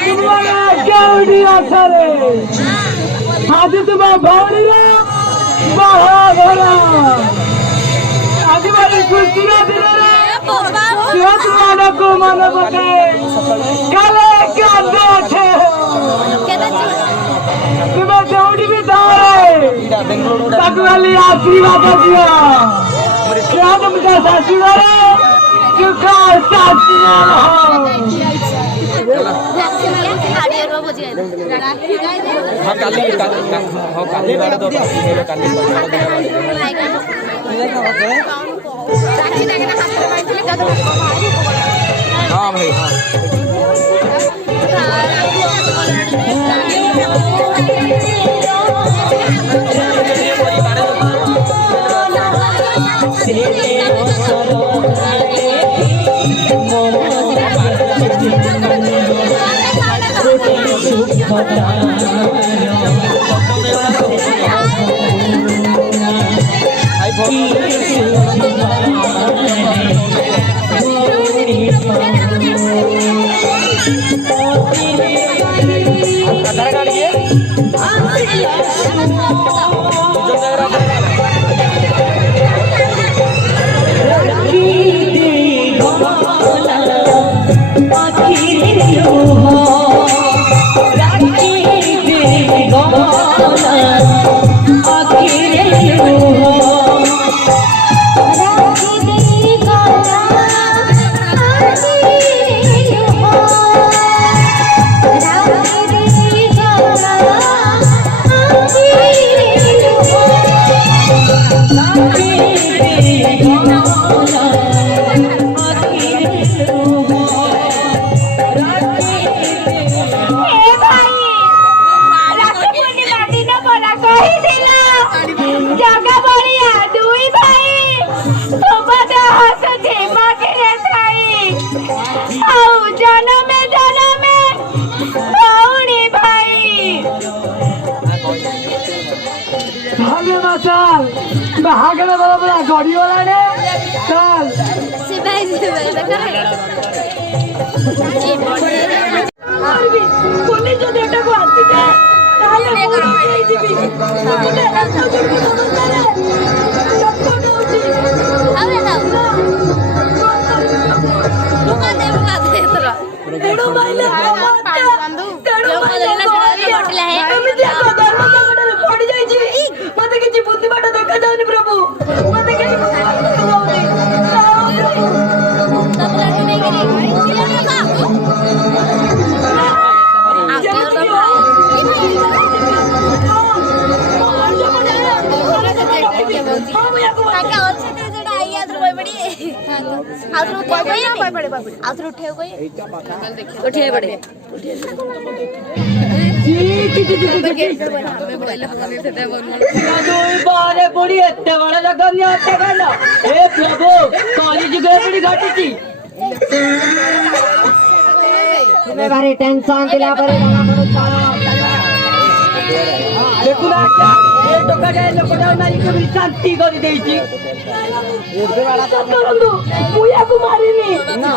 तुम्हारा क्या उड़िया करे आज तुम्हारा भौरी रे बाहर आज वाली खुशियां दिन रे क्या तुम्हारा को मानो बते काले क्या बैठे तुम्हें दौड़ी भी दाए तकवाली आशीर्वाद दिया क्या तुमका साथी वाले चुका साथी हो हाँ काली हाँ काली बारे तो काली हाँ भाई हाँ Thank you. कहाँ के बोला बोला गाड़ी वाला ने चल सिपाही देखा पुलिस जो देखा को आती है ताले बोल नहीं थी भी मुझे ऐसा कुछ नहीं समझता है सबको नहीं अबे ना मुका दे तोरा तेरो भाई ने तेरो भाई ने बटला है एमिति को धर्म संकटରେ ପଡି ଯାଇଛି ମତେ କିଛି ବୁଦ୍ଧି ବାଟ ଦେଖା ଯାଉନି ପ୍ରଭୁ ମତେ କିଛି ବୁଦ୍ଧି ବାଟ ଦେଖା ଯାଉନି सब लड़के नहीं गिरी बारे बुढ़ी एते बड़ा जगन्य एते गल ए प्रभु कॉलेज गए बड़ी घटी तुम्हें भारी टेंशन दिला पर जाना पड़ता देखु ना क्या ए टोकाटे लोकटा मारी को भी शांति कर देइची करंदु मुया को मारिनी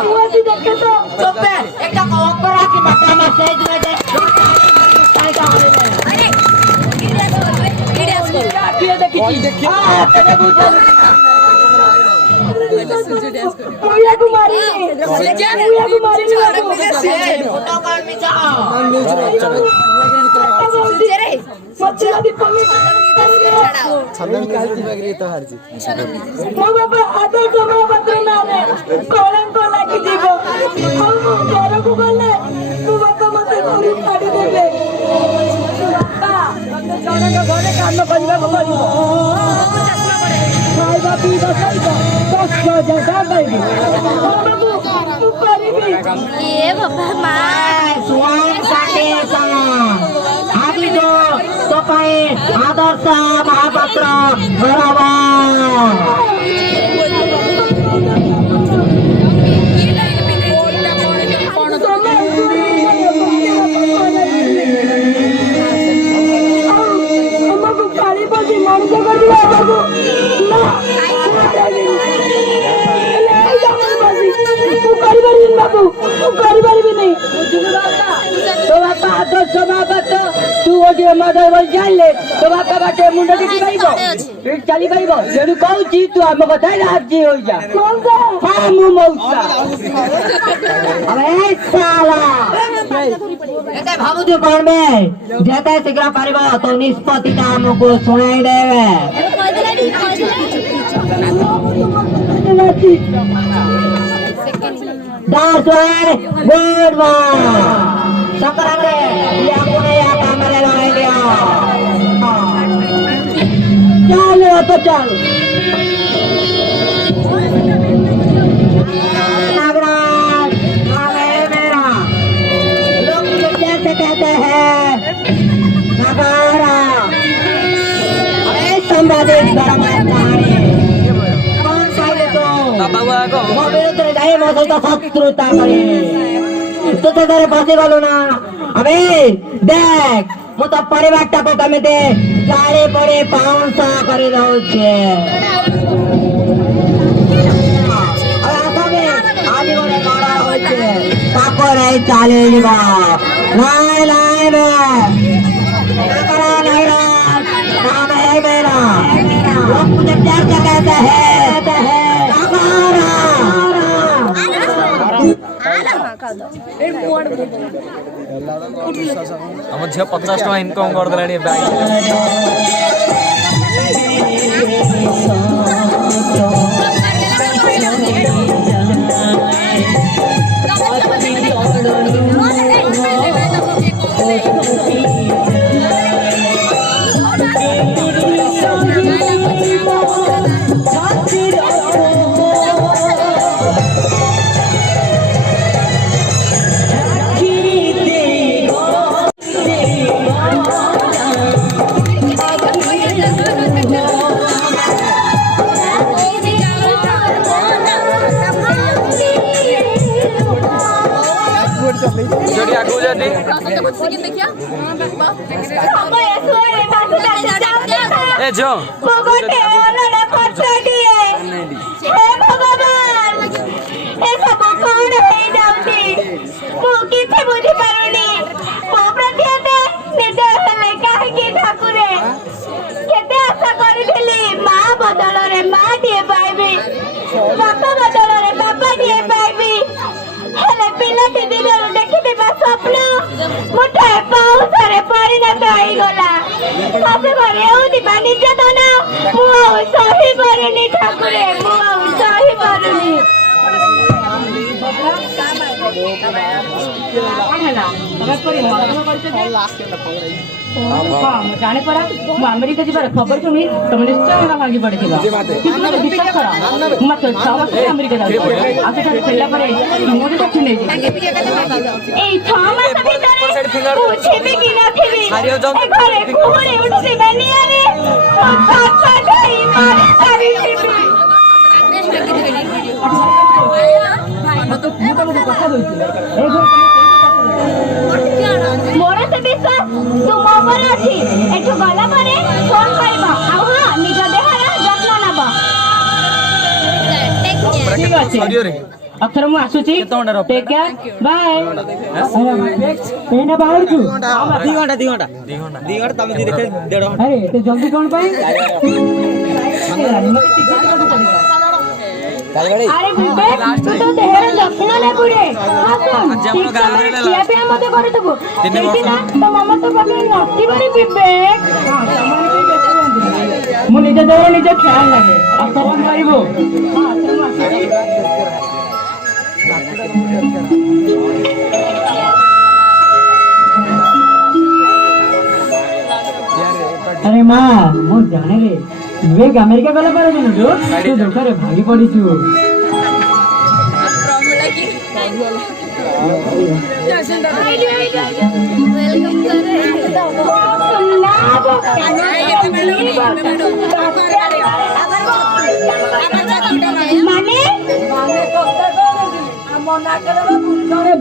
मुआ भी देखे तो चुपे एकटा कोपरा की बता मैसेज में दे काय का होले ये देखी हां तेरे बुझा मुया को मारिनी फोटो कॉल में जा मच्छरा दी पल्ली ମୋ ବାପା ଆଦର ସମୟ ପତ୍ର ନାରେ କଳଙ୍କ ଲାଗିଯିବ ଆଉ ମୁଁ ଘରକୁ ଗଲେ ମୋ ବାପା ମତେ ଘରୁ ଛାଡ଼ିଦେବେ ବାପା ଜଣଙ୍କ ଘରେ କାମ କରିବାକୁ ପଡ଼ିବ ଖାଇବା ପିଇବା ସହିତ 10,000 ଟଙ୍କା ପାଇବି ବାବୁ ମୁଁ କରିବି ये बाबा माँ स्वामी साथे आदि जो तो पाए आदर्श महापात्र बराबर तो बापा आदर्श समापत तू गोटे मदर बोल जाइले तो बापा बाटे मुंड टिकी पाइबो फिर चली पाइबो जेनु कहूची तू हम कथा राजी होई जा हां मु मौसा अबे साला एते भाबु जो कोन में जेते शीघ्र परिबो तो निष्पत्ति का हमको सुनाई देवे That's why good one. Sekarang deh, dia punya ya kamera lain dia. चलो तो चल नागराज, हमें मेरा लोग मुझे कैसे कहते हैं नगारा अरे संवादित बराबर कहानी कौन सा ये तो वो विरुद्ध जाए मौसम तो शत्रुता करे तो तेरे पास गलो ना अबे देख ମୁଁ ତ ପରିବାରଟାକୁ କେମିତି ଚାଳି ପଡ଼ି ପାଉଁଶ କରି ଦଉଛି ଆଜି ଗୋଟେ ବଡ ହଉଛି ତାକୁ ନେଇ ଚାଲିଯିବ ନାଇଁ ନାଇଁ ବେ मेरा लोग मुझे प्यार से कहते हैं ଆମ ଝିଅ 50 ଟଙ୍କା ଇନକମ୍ କରିଦେଲାଣି जोड़ी आगू जाती ए जो बदल माँ टे पाइबी बापा बदल बापा टे पाइबी हेले पिलाटी दिन देखी स्वप्न मुठे पाउसरे परिणत होइगला सबे घरे होदिबा निर्यातन मु सही पारुनी ठाकुरे मु सही पारुनी जाने पड़ा अमेरिका जीवार खबर शुणी तुम निश्चय भागी पड़ी विश्वास कर मत 6 वर्ष अमेरिका जाऊँ फेरला मुझे देखी नहीं 6 मास बुझे कि घरे कुहड़ी उठिबे नियारे मोर से विश्वास तुम ऊपर अच्छी एठू गला परे फोन करबा आ हां निज देहर यत्न नब ठीक अछि अथर मु आसुची टेक केयर बाय एना बाहर छु 2 घंटा तमे देखे 1.5 घंटा अरे ते जल्दी कोन पाई अरे विवेक तू तो देहर यत्न ले पुरे हां ठीक समय किया पे मते करे तू ठीक ना तो मामा तो पाखे नथि बरी विवेक हां सामान के बेस मु निजे देह निजे ख्याल लागे अथरम मारिबो हां अथरम आसी अरे माँ मु जाने रे विवेक अमेरिका गला पर जो तू दुखरे भागी पड़ी छु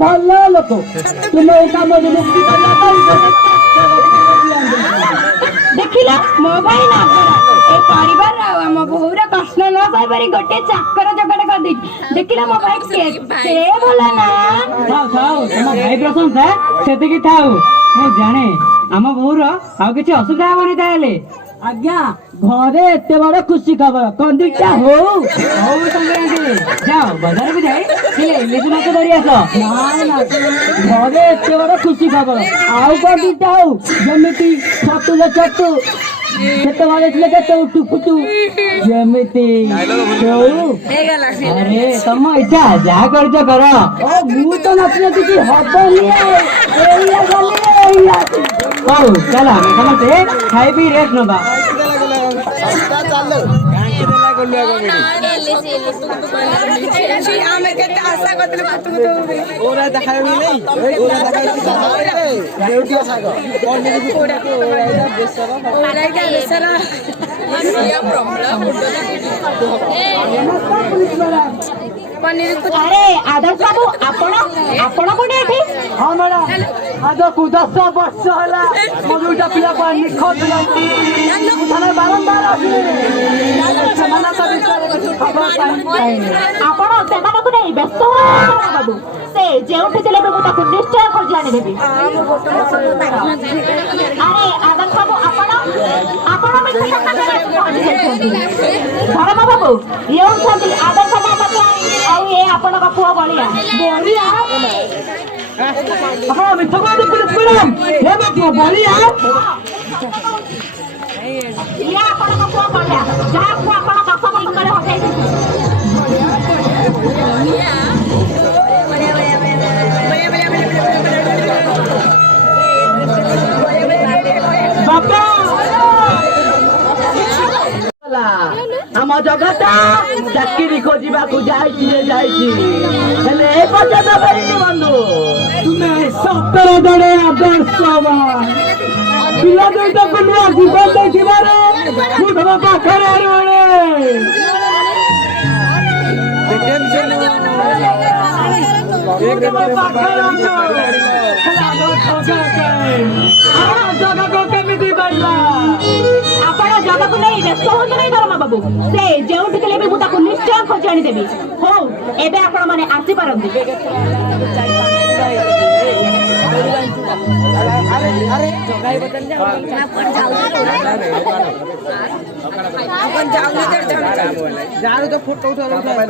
भल लोक तुम देखिला मोबाइल ए परिवार आम बहुर कष्ट न पाई पारी गोटे चाकर जगड़ कर दी देखिला मोबाइल केते भला ना थाओ तुम भाई प्रशंसा सेतिकी थाओ मु जाने आम बहुर आ किछि असुविधा होनी ताले आज्ञा घरे एते बड़ खुशी खबर कंदीटा हो संक्रांति जाओ बाजार को जाए किले इलिस माछ धरि आसो ना घरे एते बड़ खुशी खबर आउ कंदीटा हो जेमिति छतु छतु केते बारे थिले केते उठु फुटु जेमिति अरे तम इच्छा जा करछ कर ओ मु तो नथिले किछि हबनी एइया गले एइया ओ चला समझे खाई पी रेस्ट नबा अरे आदर्श बाबू आपण कोठे एठी हां मैडम आज को 10 वर्ष होला मोरुटा पिला को निखत लागी थाना बारंबार समाना का विचार खबर पाई आपण सेमाना को नहीं व्यस्त हो बाबू से जेउठी देले बाबू ताको निश्चय खोज आनी देबी अरे आदर्श बाबू आपण मित्र धर्म बाबू येऊ छथि आदर्श बाबू आउ ए आपण का पुआ बलिया हां मित्र को प्रणाम हे बाबू बलिया ये आपण का पुआ बलिया जहां को आपण 10 वर्ष करे होते बाबा आम जगत चाकरी खोजा हेले बंधु तुम्हें सतर जड़े आदर्श पिला दुईटा को नुआ जीवन देखिबारे मु तम पाखरे रे ଆପଣ ଜଗାକୁ ନେଇ ବ୍ୟସ୍ତ ହୁଅନ୍ତୁ ନାହିଁ ଧର୍ମ ବାବୁ। ସେ ଯେଉଁଠି ଥିଲେ ବି ମୁଁ ତାକୁ ନିଶ୍ଚୟ ଖୋଜି ଆଣିଦେବି। ହଉ ଏବେ ଆପଣ ମାନେ ଆସିପାରନ୍ତି।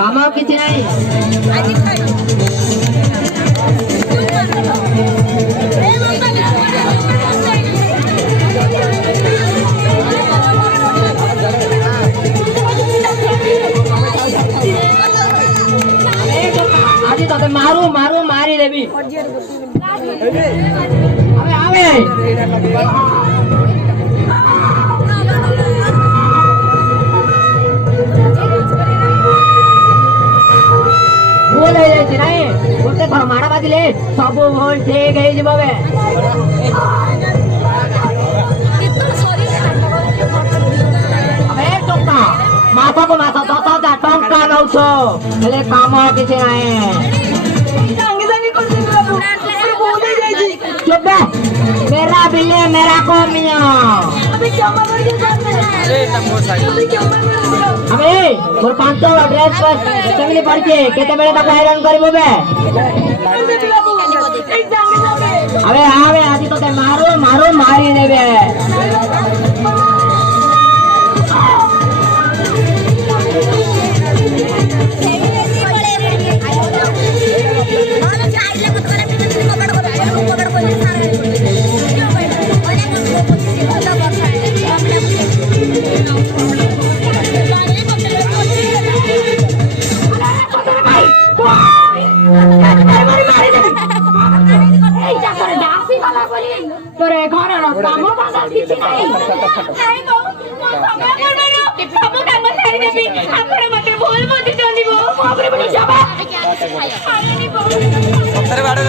କାମ କିଛି ନାହିଁ। ଆଜି ତତେ ମାରୁ ମାରୁ ମାରି ଦେବି। ଆମେ ଭୁଲ ହେଇଯାଇଛି ନାଇଁ। ଗୋଟେ ଥର ମାଡ଼ ବାଜିଲେ ସବୁ ଭୁଲ ଠିକ ହେଇଯିବ। ମାସକୁ ମାସ 10,000 ଟଙ୍କା ନଉଛ ହେଲେ କାମ କିଛି ନାହିଁ। ଚୁପ मेरा बिल्ले मेरा को मिया। अबे मोर 500 ड्रेस पर चंगली पड़के केते बेले तक हैरान करबो बे। अबे आवे आदि तो ते मारो मारो मारी देबे। तोरे घर काम बाधा किछि नै। सब काम सारी देबी। आपण मते भूल बुझि चलिबो। बापरे बडी जाबा। सत्तर बाड़े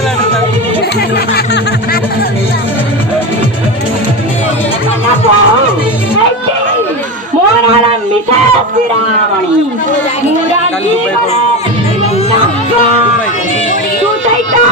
मोर वाला मिठा सिरामणी मुरारी तू तैता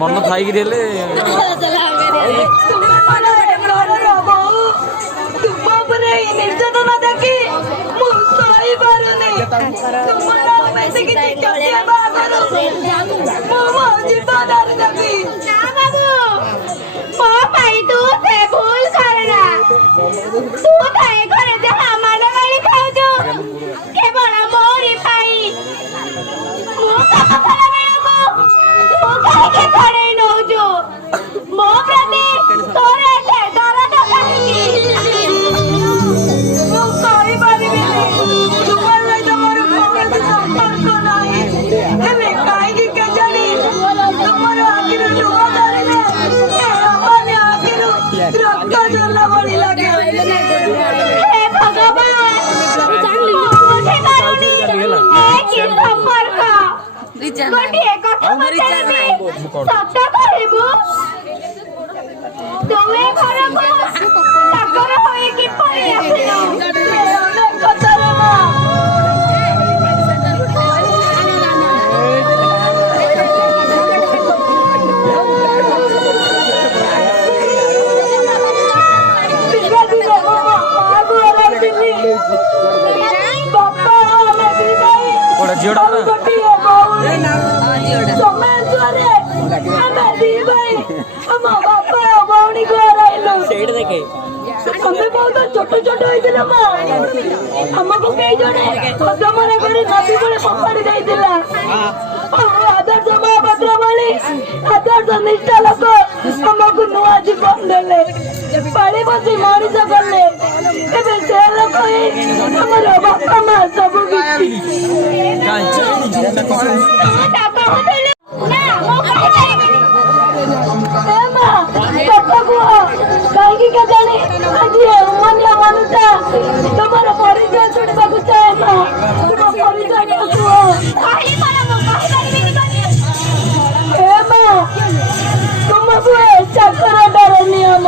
मन खाई देले निर्यातना देखी मुझे पारुनी तुम्हारा तू से भूल करना तू थाई घरे जे हमारा गाड़ी खाउजो केवल मोरी पाई मो काम करा बेलको तू काहे के खड़े नौजो मो प्रति तोरे के दरद काहे मो कोई बारी बिले तुम्हार लाई तमरो पकड़ संपर्क नाही एमे काहे की के जानी तुम्हार आखिर लुआ धरले अपने आखिर रक्त जला बड़ी लगे हे भगवान मुझे करुणी एक ही संपर्क गोटिए कथा पचारबे सत्य कहबो तुए घरको ताकर होई कि परि आसिनो कथार ओड़ा जियोड़ा ना समय देखे तमे बहुत छोट छोट होइतिला मा हमको कई जने कदमरे करे नदी बळे पकड़ी देइतिला आदर्श महापात्र वाली आदर्श निष्ठा लोक हमको नुआ जीवन देले पाले बसी मनीष करले एबे से लोक हमर बापा मां सब किछि कहीं क्या जाने आज ये मनिया मनुष्य तुम्हारा परिचय सुनने को चाहे माँ तुम परिचय क्या सुनो कहीं मारा वो कहीं माँ तुम बुए चक्कर डरे नियम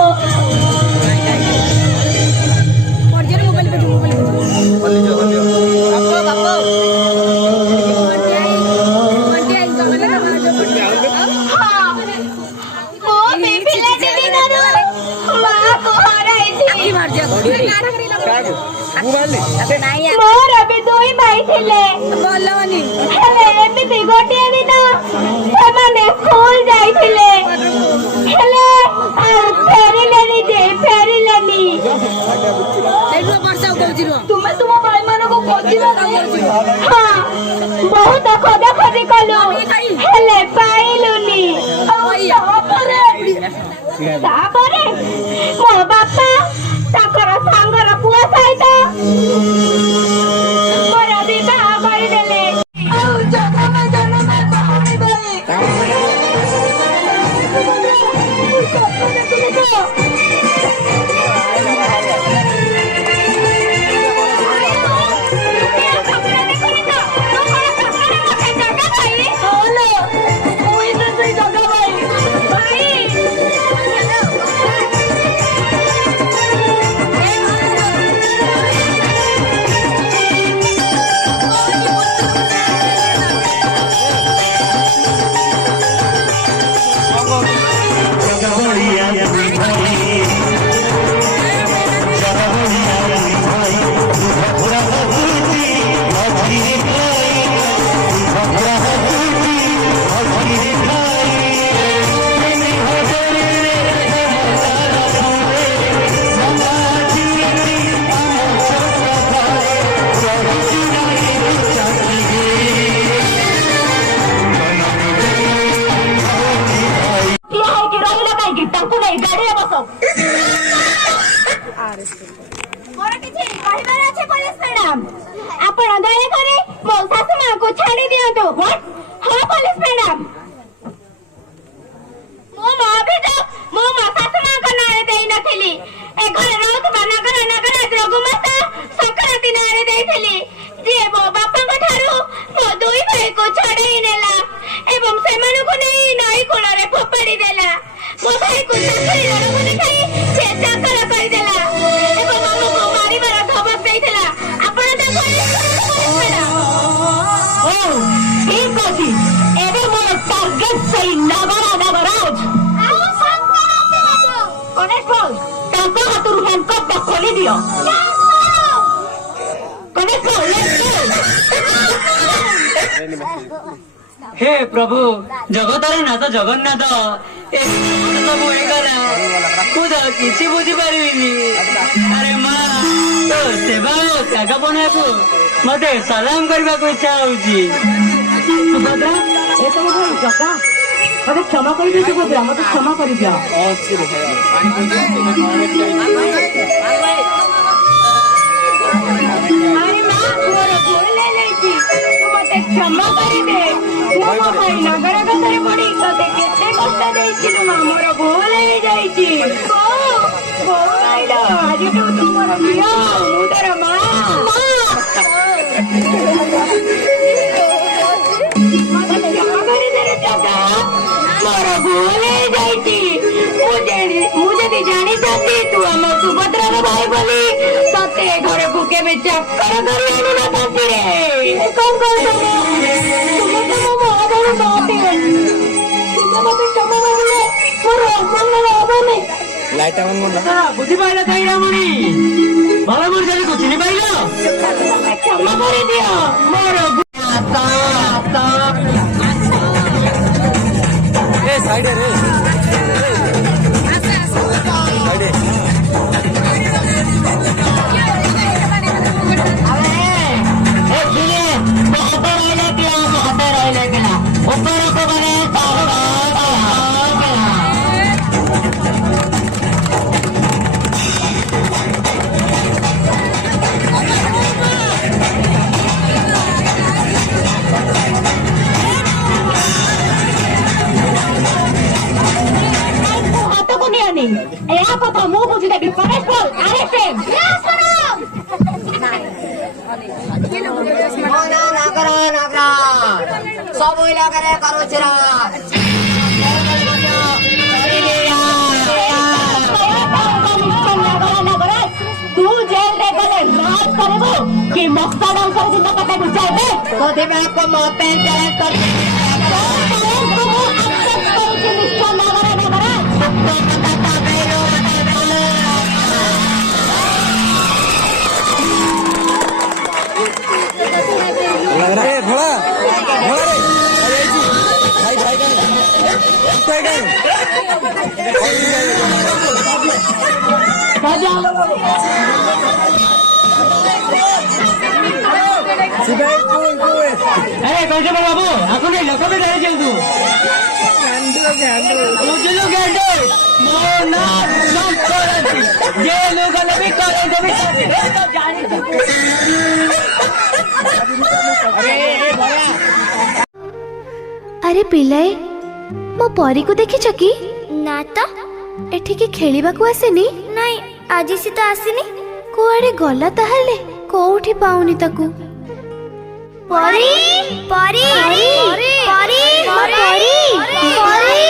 मोर अभी दुई भाई थिले बोलनी हेले एमिति गोटे दिन सेमाने स्कूल जाइथिले हेले फेरिलेनी देखो वर्षा कहूची तुमे तुम भाई मानो को खोजिबा हां बहुत खोदा खोदी कलो हेले पाइलुनी तापरे मो बापा ताकर सांगर पुआ सहित मोर विवाह କରିଦେଲେ ଆଉ ଜନ୍ମ ଜନ୍ମ ପାଣି ଦେଇ हे प्रभु जगतर नाथ जगन्नाथ सब होगा किसी बुझी पारिनी अरे माँ तो सेवा त्यागपण को मत सलाम करने को इच्छा होगी सुभद्रा ये सब जगा मत क्षमा कर दे सुभद्रा मत क्षमा कर दिया क्षमा करिदे मो भाई नगर कथरे पड़ी तते केते कष्ट देइছিলু মা मोर भूल हे जाईची ओ आइलो आज तो तुमर मिया मुदर मां मते क्षमा करिदे रे जगा मोर भूल हे जाईची मुझे जानी जाती तू हम सुभद्रा रो भाई बोली तते घर को केबे चक्कर धरि आनु ना थाती रे कौन कौन लाइट ऑन कर बुझी पाइला कहीं रामणी बाबा मोर जाने को चिनी पाइला क्षमा कर दिया मोर ए साइड रे साइड ହେବନି। ଏହା କଥା ମୁଁ ବୁଝିଦେବି। Constable arrest him. ସବୁ ଇଲାକାରେ କରୁଛି तू जेल रे गले राज करबो कि मक्का डांसर जिंदा कटे बुझाइबे तो देबे आपको मोपेन चैलेंज कर मिस्टर बाबू आपको नहीं लोग भी रह जाऊ तू मुझे लोग गए मोना सब करती ये लोग भी करे तो भी जाने अरे पिलाए मो परी को देखी कि ना तो एठी के खेलिबा को आसेनी नहीं आज सी तो आसीनी कुआडे गला ताहले कोठी पाउनी ताकू परी परी परी परी परी परी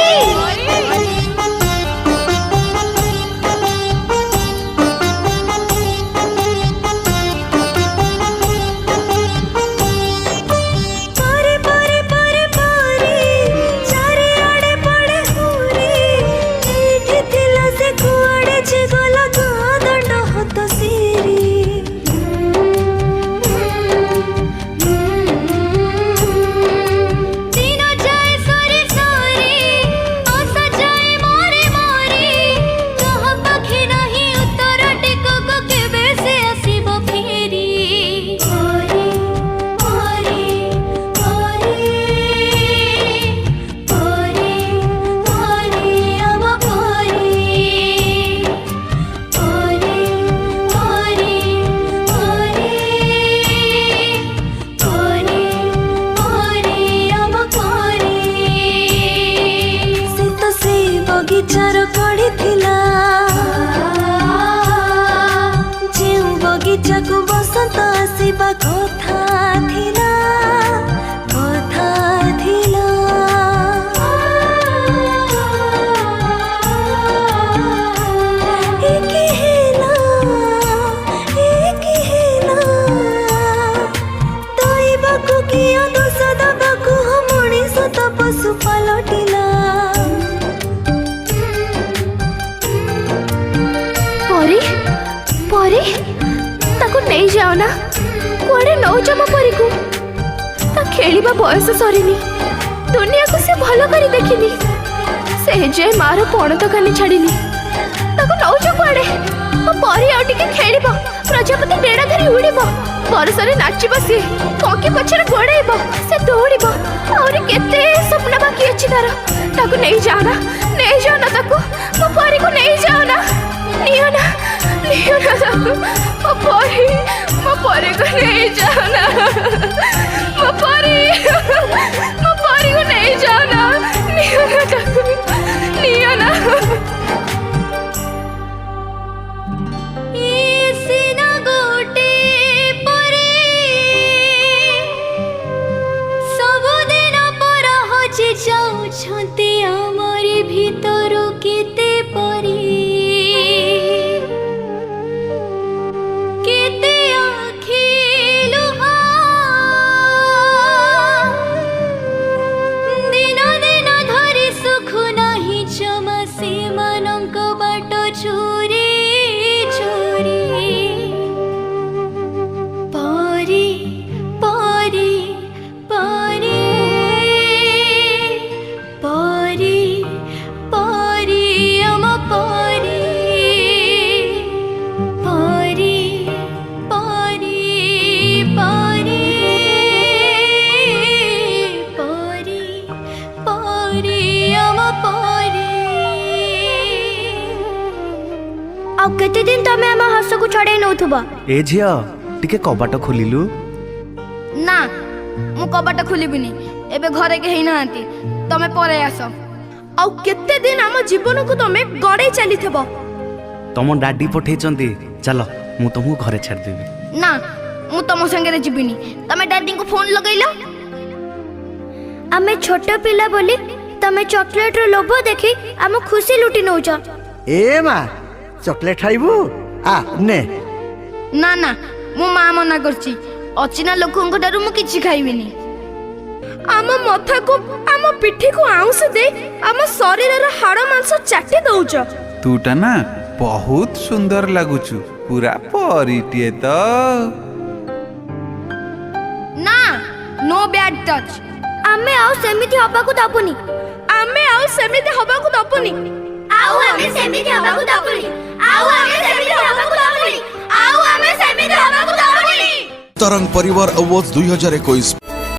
नहीं जाओ ना कुआडे नौ जमा परी को ता खेलिबा बयस सरीनी दुनिया को से भलो करी देखिनी से जे मारो पण तो कानी छाड़ीनी ताको नौ जो कुआडे ओ परी आ टिके खेलिबो प्रजापति बेड़ा धरी उड़ीबो बरसरे नाचिबो से कोकी पछरे गोड़ेबो से दौड़ीबो और केते सपना बाकी अछि तार ताको नहीं जाओ ना ताको ओ परी को नहीं जाओ ना नियो ना ताको ओ परी को नहीं जाओ ना ओ परी को नहीं जाओ ना नियो ना ताको नियो ना जाऊछते आमरी भीतर केते परी केते आखी लुहा दिन दिन धरी सुख नहीं जमा से मनक बाट चोरी चोरी परी परी परी परी परी अम परी परी परी परी परी परी अम परी आ केते दिन तमे हम हस को छड़े नउथबा ए झिया टिके कबाट खोलिलु ना मु कबाट खोलिबिनी एबे घरे के हेई नांती तमे परे आस आउ केते दिन आम जीवन को तमे गड़े चली थबो। तुम डाडी पठेइचंती चलो मु तुमको घरे छाड़ देबी। ना मु तुम संगे जीविनी तमे डैडी को फोन लगैलो। आमे छोट पिला बोली तमे चॉकलेट रो लोभ देखी आम खुशी लुटी नौच। ए माँ चॉकलेट खाइबू आ ने ना ना मो माँ मना करची अचिना लोकंक ठारू मु किछि खाइबिनी। आम मथा को आम पिठी को आउंस दे आम शरीर रो हाड़ मांस चाटी दउच। तूटा ना बहुत सुंदर लागुचु पूरा परिटिए तो। ना नो बैड टच। आमे आउ सेमिति हबा को दबुनी। आमे आउ सेमिति हबा को दबुनी। आउ आमे सेमिति हबा को दबुनी। आउ आमे सेमिति हबा को दबुनी। आउ आमे सेमिति हबा को दबुनी। तरंग परिवार अवार्ड 2021